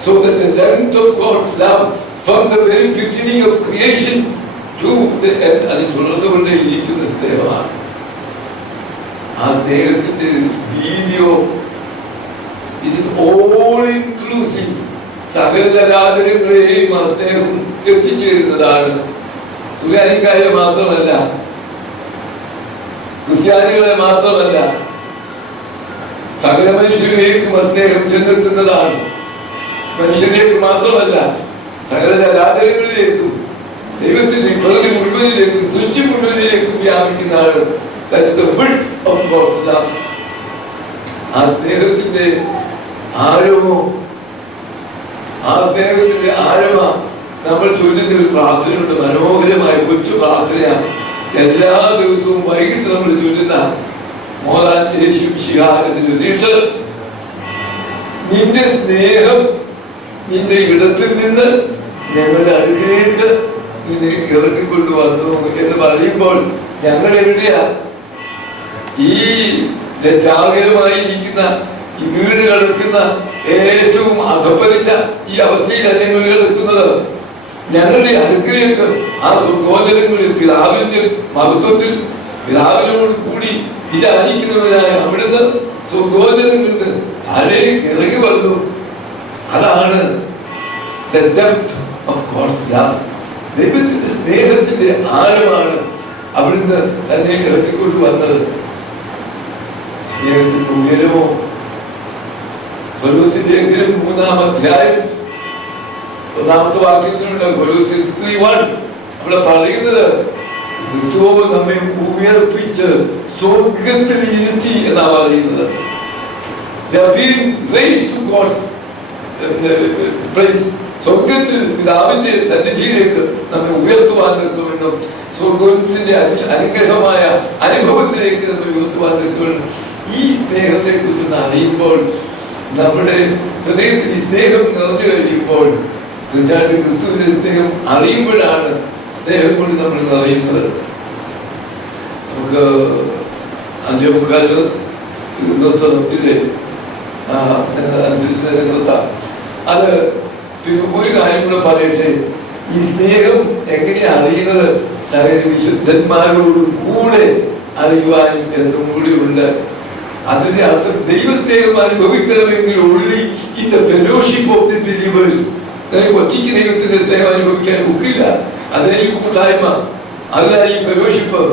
So that the length of God's love from the very beginning of creation to the end, അതിൽ തുടർന്നുകൊണ്ടേയിരിക്കുന്ന സ്നേഹമാണ്. ആ സ്നേഹത്തിന്റെ video it is all inclusive. സകല ജനാദരങ്ങളെയും ആ സ്നേഹം എത്തിച്ചേരുന്നതാണ്. സുഖാനിക്കാരെ മാത്രമല്ല, ക്രിസ്ത്യാനികളെ മാത്രമല്ല, സകല മനുഷ്യരിലേക്കും ആ സ്നേഹം ചെന്നെത്തുന്നതാണ്. മനുഷ്യരിലേക്ക് മാത്രമല്ല, സകല ജനാദരങ്ങളിലേക്കും ദൈവത്തിന്റെ പ്രകൃതി മുഴുവനിലേക്കും സൃഷ്ടി മുഴുവനിലേക്കും വ്യാപിക്കുന്നതാണ്. That's the width of God's love. ആ സ്നേഹത്തിന്റെ ആഴമോ, ആ സ്നേഹത്തിന്റെ ആഴമ നമ്മൾ ചൊല്ലുന്ന ഒരു പ്രാർത്ഥനയുണ്ട്. മനോഹരമായ കൊച്ചു പ്രാർത്ഥനയാണ്. എല്ലാ ദിവസവും വൈകിട്ട് നമ്മൾ ചൊല്ലുന്ന മോറാൻ യേശു ശിഹാരത്തിൽ ചൊല്ലിയിട്ട്, നിന്റെ സ്നേഹം നിന്റെ ഇടത്തിൽ നിന്ന് ഞങ്ങളുടെ അടുക്കിലേക്ക് നിന്നെ ഇറക്കിക്കൊണ്ടുവന്നു എന്ന് പറയുമ്പോൾ ഞങ്ങൾ എവിടെയാ? ഈ ലജ്ജാകരമായിരിക്കുന്ന ഈ വീട് കിടക്കുന്ന ഏറ്റവും അധപ്പതിച്ച ഈ അവസ്ഥയിലാണ് ഞങ്ങൾ കിടക്കുന്നത്. ഞങ്ങളുടെ അടുക്കിലേക്ക് ആ സ്വർഗ്ഗോന്നതങ്ങളിൽ പിതാവിന്റെ മഹത്വത്തിൽ പിതാവിനോട് കൂടി വിചാരിക്കുന്നവരായ അവിടുന്ന് സ്വർഗ്ഗോന്നതങ്ങളിൽ നിന്ന് താഴേക്ക് ഇറങ്ങി വന്നു. അതാണ് the depth of God's love. ദൈവത്തിന്റെ സ്നേഹത്തിന്റെ ആഴമാണ് അവിടുന്ന് തന്നെ ഇറക്കിക്കൊണ്ട് വന്നത്. സ്നേഹത്തിന്റെ ഉയരമോ? കൊലോസ്യരുടെ 3-ാം അധ്യായം 1-ാമത്തെ വാക്യത്തിലുള്ള കൊലോസ്യർ 3:1 അവിടെ പറയുന്നത് ക്രിസ്തു നമ്മെ ഉയർപ്പിച്ച് സ്വർഗത്തിൽ ഇരുത്തി എന്നാ പറയുന്നത്. They have been raised to God's place. സ്വർഗത്തിൽ പിതാവിന്റെ സന്നിധിയിലേക്ക് നമ്മെ ഉയർത്തുവാൻ നിൽക്കുമെന്നും സ്വർഗത്തിന്റെ അനുഗ്രഹമായ അനുഭവത്തിലേക്ക് നമ്മൾ ഉയർത്തുവാൻ നിൽക്കുമെന്നും ഈ സ്നേഹത്തെ കുറിച്ച് അറിയുമ്പോൾ, നമ്മുടെ ഹൃദയത്തിൽ ഈ സ്നേഹം നിറഞ്ഞു കഴിയുമ്പോൾ, തീർച്ചയായിട്ടും ക്രിസ്തുവിന്റെ സ്നേഹം അറിയുമ്പോഴാണ് സ്നേഹം കൊണ്ട് നമ്മൾ നിറയുന്നത്. നമുക്ക് 5:45 നിർത്തണം ഇല്ലേ? അനുസരിച്ച് നിർത്താം. അത് ഒരു കാര്യം കൂടെ പറയട്ടെ. ഈ സ്നേഹം എങ്ങനെയാ അറിയുന്നത്? സകല വിശുദ്ധന്മാരോട് കൂടെ അറിയുവാനും എന്തും കൂടി ഉണ്ട്. അതിന്റെ അർത്ഥം ദൈവസ്നേഹം അനുഭവിക്കണമെങ്കിൽ only in the fellowship of the believers. ഒറ്റയ്ക്ക് ദൈവത്തിന്റെ സ്നേഹം അനുഭവിക്കാൻ ഒക്കില്ല. അതേ ഈ കൂട്ടായ്മ, അല്ല ഈ ഫെലോഷിപ്പ്,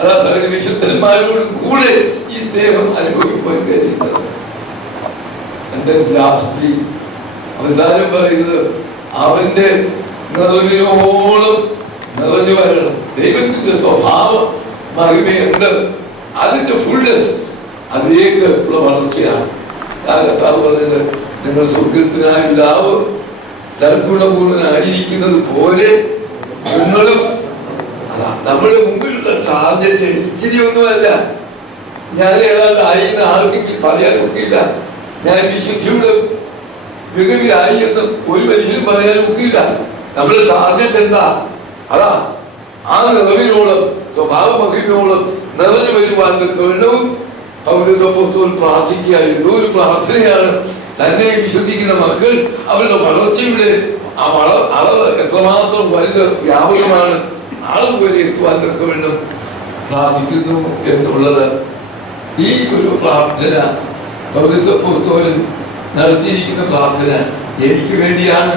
അതാ സകല വിശുദ്ധന്മാരോട് കൂടെ ഈ സ്നേഹം അനുഭവിക്കാൻ കഴിയുന്നത്. ലാസ്റ്റ്ലി അവസാനം പറയുന്നത് അവന്റെ നിറവിനോളം നിറഞ്ഞു വരണം. ദൈവത്തിന്റെ സ്വഭാവ മഹിമയുണ്ട്, അതിന്റെ ഫുൾനെസ്, അതിലേക്ക് ഉള്ള വളർച്ചയാണ്. കർത്താവ് പറഞ്ഞത്, നിങ്ങൾ സ്വർഗസ്ഥനായ പിതാവ് സൽഗുണപൂർണനായിരിക്കുന്നത് പോലെ നിങ്ങളും. അതാ നമ്മുടെ മുമ്പിലുള്ള ടാർഗറ്റ് ഇച്ചിരി ഒന്നുമല്ല. ഞാൻ ഏതാണ്ട് ആയിരുന്ന ആർക്കെങ്കിൽ പറയാൻ ഒക്കില്ല. ഞാൻ വിശുദ്ധിയുടെ മികവിലായി എന്ന് ഒരു മനുഷ്യനും പറയാൻ ഒക്കില്ല. നമ്മുടെ ടാർഗറ്റ് എന്താ? അതാ ആ നിറവിനോളം സ്വഭാവ മഹിമയോളം നിറഞ്ഞു വരുവാൻ വേണ്ടവും പൗരസപ്പോത്തോൽ പ്രാർത്ഥിക്കുക. എന്തോ ഒരു പ്രാർത്ഥനയാണ്. തന്നെ വിശ്വസിക്കുന്ന മക്കൾ അവരുടെ വളർച്ചയുടെ ആ അളവ് എത്രമാത്രം വലുത് വ്യാപകമാണ്, ആളുകൾ വരെ എത്തുവാൻ വേണ്ടും പ്രാർത്ഥിക്കുന്നു എന്നുള്ളത്. ഈ ഒരു പ്രാർത്ഥന പൗരസപ്പോത്തോലൻ നടത്തിയിരിക്കുന്ന പ്രാർത്ഥന എനിക്ക് വേണ്ടിയാണ്,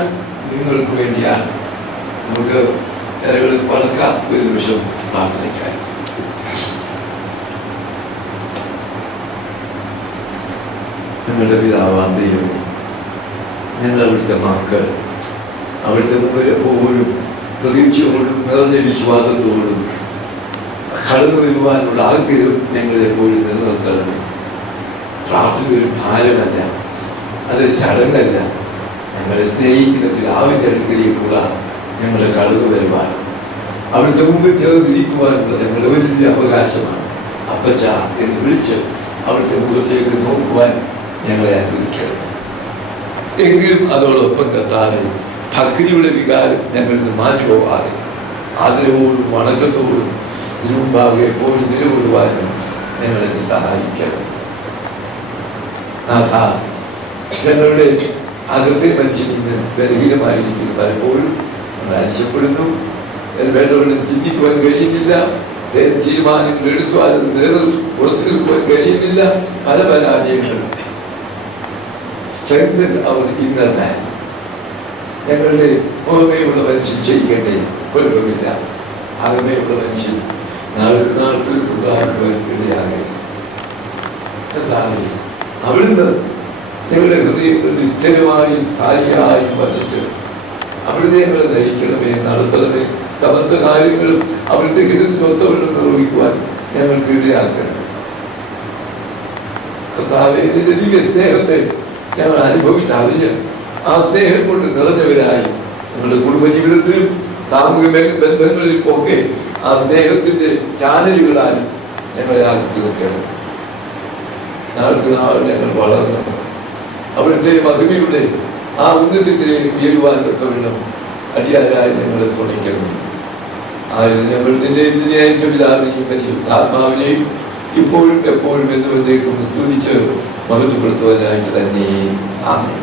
നിങ്ങൾക്ക് വേണ്ടിയാണ്. നമുക്ക് പണക്കാം ഒരു നിമിഷം പ്രാർത്ഥനയ്ക്കായി. ഞങ്ങളുടെ പിതാവാം ദൈവം, ഞങ്ങൾ അവിടുത്തെ മക്കൾ, അവിടുത്തെ മുമ്പിൽ എപ്പോഴും പ്രതീക്ഷയോടും നിറഞ്ഞ വിശ്വാസത്തോടും കടന്നു വരുവാനുള്ള ആഗ്രഹം ഞങ്ങൾ എപ്പോഴും നിലനിർത്തണം. പ്രാർത്ഥന ഒരു ഭാരമല്ല, അതൊരു ചടങ്ങല്ല. ഞങ്ങളെ സ്നേഹിക്കുന്ന പിതാവിൻ്റെ അടുക്കലേക്കുള്ള ഞങ്ങളെ കടന്നു വരുവാനും അവിടുത്തെ മുമ്പിൽ ചേർന്നിരിക്കുവാനുള്ള ഞങ്ങളുടെ വലിയ അവകാശമാണ്. അപ്പച്ച എന്ന് വിളിച്ച് അവിടുത്തെ മുഖത്തേക്ക് നോക്കുവാൻ ഞങ്ങളെ അനുവദിക്കണം. എങ്കിലും അതോടൊപ്പം കർത്താവേ, ഭക്തിയുടെ വികാരം ഞങ്ങളിൽ നിന്ന് മാറ്റി പോകാതെ ആദരവോടും വണക്കത്തോടും തിരുമുമ്പാകെ എപ്പോഴും നിലകൊള്ളുവാനും ഞങ്ങളെ സഹായിക്കണം. നാഥ, ഞങ്ങളുടെ അകത്തെ മനുഷ്യന് ബലഹീനമായിരിക്കുന്നു. പലപ്പോഴും നമ്മൾ അരിശപ്പെടുന്നു, വേണ്ടവണ്ണം ചിന്തിക്കുവാൻ കഴിയുന്നില്ല, തീരുമാനങ്ങൾ എടുക്കുവാൻ പുറത്തു നിൽക്കുവാൻ കഴിയുന്നില്ല, പല പരാജയങ്ങളും. Strengthen our inner man. ഞങ്ങളുടെ പുറമേയുള്ള മനുഷ്യൻ ചെയ്യട്ടെ, കുഴപ്പമില്ല. അകമേയുള്ള മനുഷ്യൻ നാൾക്ക് നാൾ ഇടയാകെ. അവിടുന്ന് ഞങ്ങളുടെ ഹൃദയങ്ങളിൽ സ്ഥിരമായി സ്ഥായിയായി വസിച്ച് അവിടുന്ന് ഞങ്ങളെ നയിക്കണമേ, നടത്തണമേ. സമസ്ത കാര്യങ്ങളും അവിടുത്തെ ഹിതത്തിനൊത്തവണ്ണം നിർവഹിക്കുവാൻ ഞങ്ങൾക്ക് ഇടയാക്കണം. കർത്താവേ, നിന്റെ ദിവ്യ സ്നേഹത്തെ ഞങ്ങൾ അനുഭവിച്ചറിഞ്ഞ് ആ സ്നേഹം കൊണ്ട് നിറഞ്ഞവരായി ഞങ്ങളുടെ കുടുംബജീവിതത്തിലും സാമൂഹിക ബന്ധങ്ങളിലും ഒക്കെ ആ സ്നേഹത്തിന്റെ ചാനലുകളാൽ ഞങ്ങളെ ആക്കി തീർക്കണം. നാൾക്ക് നാൾ ഞങ്ങൾ വളർന്നു അവിടുത്തെ മഹിമയുടെ ആ ഉന്നതത്തിലേക്ക് ഉയരുവാനൊക്കെ വേണം അടിയാരായി ഞങ്ങളെ തുണയ്ക്കണം. ആരും ഞങ്ങൾ നിന്നെ അയച്ച പിതാവിനെയും ആത്മാവിനെയും ഇപ്പോഴും എപ്പോഴും എന്നുവന്നേക്കും സ്തുതിച്ച് മഹത്വപ്പെടുത്തുവാനായിട്ട് തന്നെ. ആമേൻ.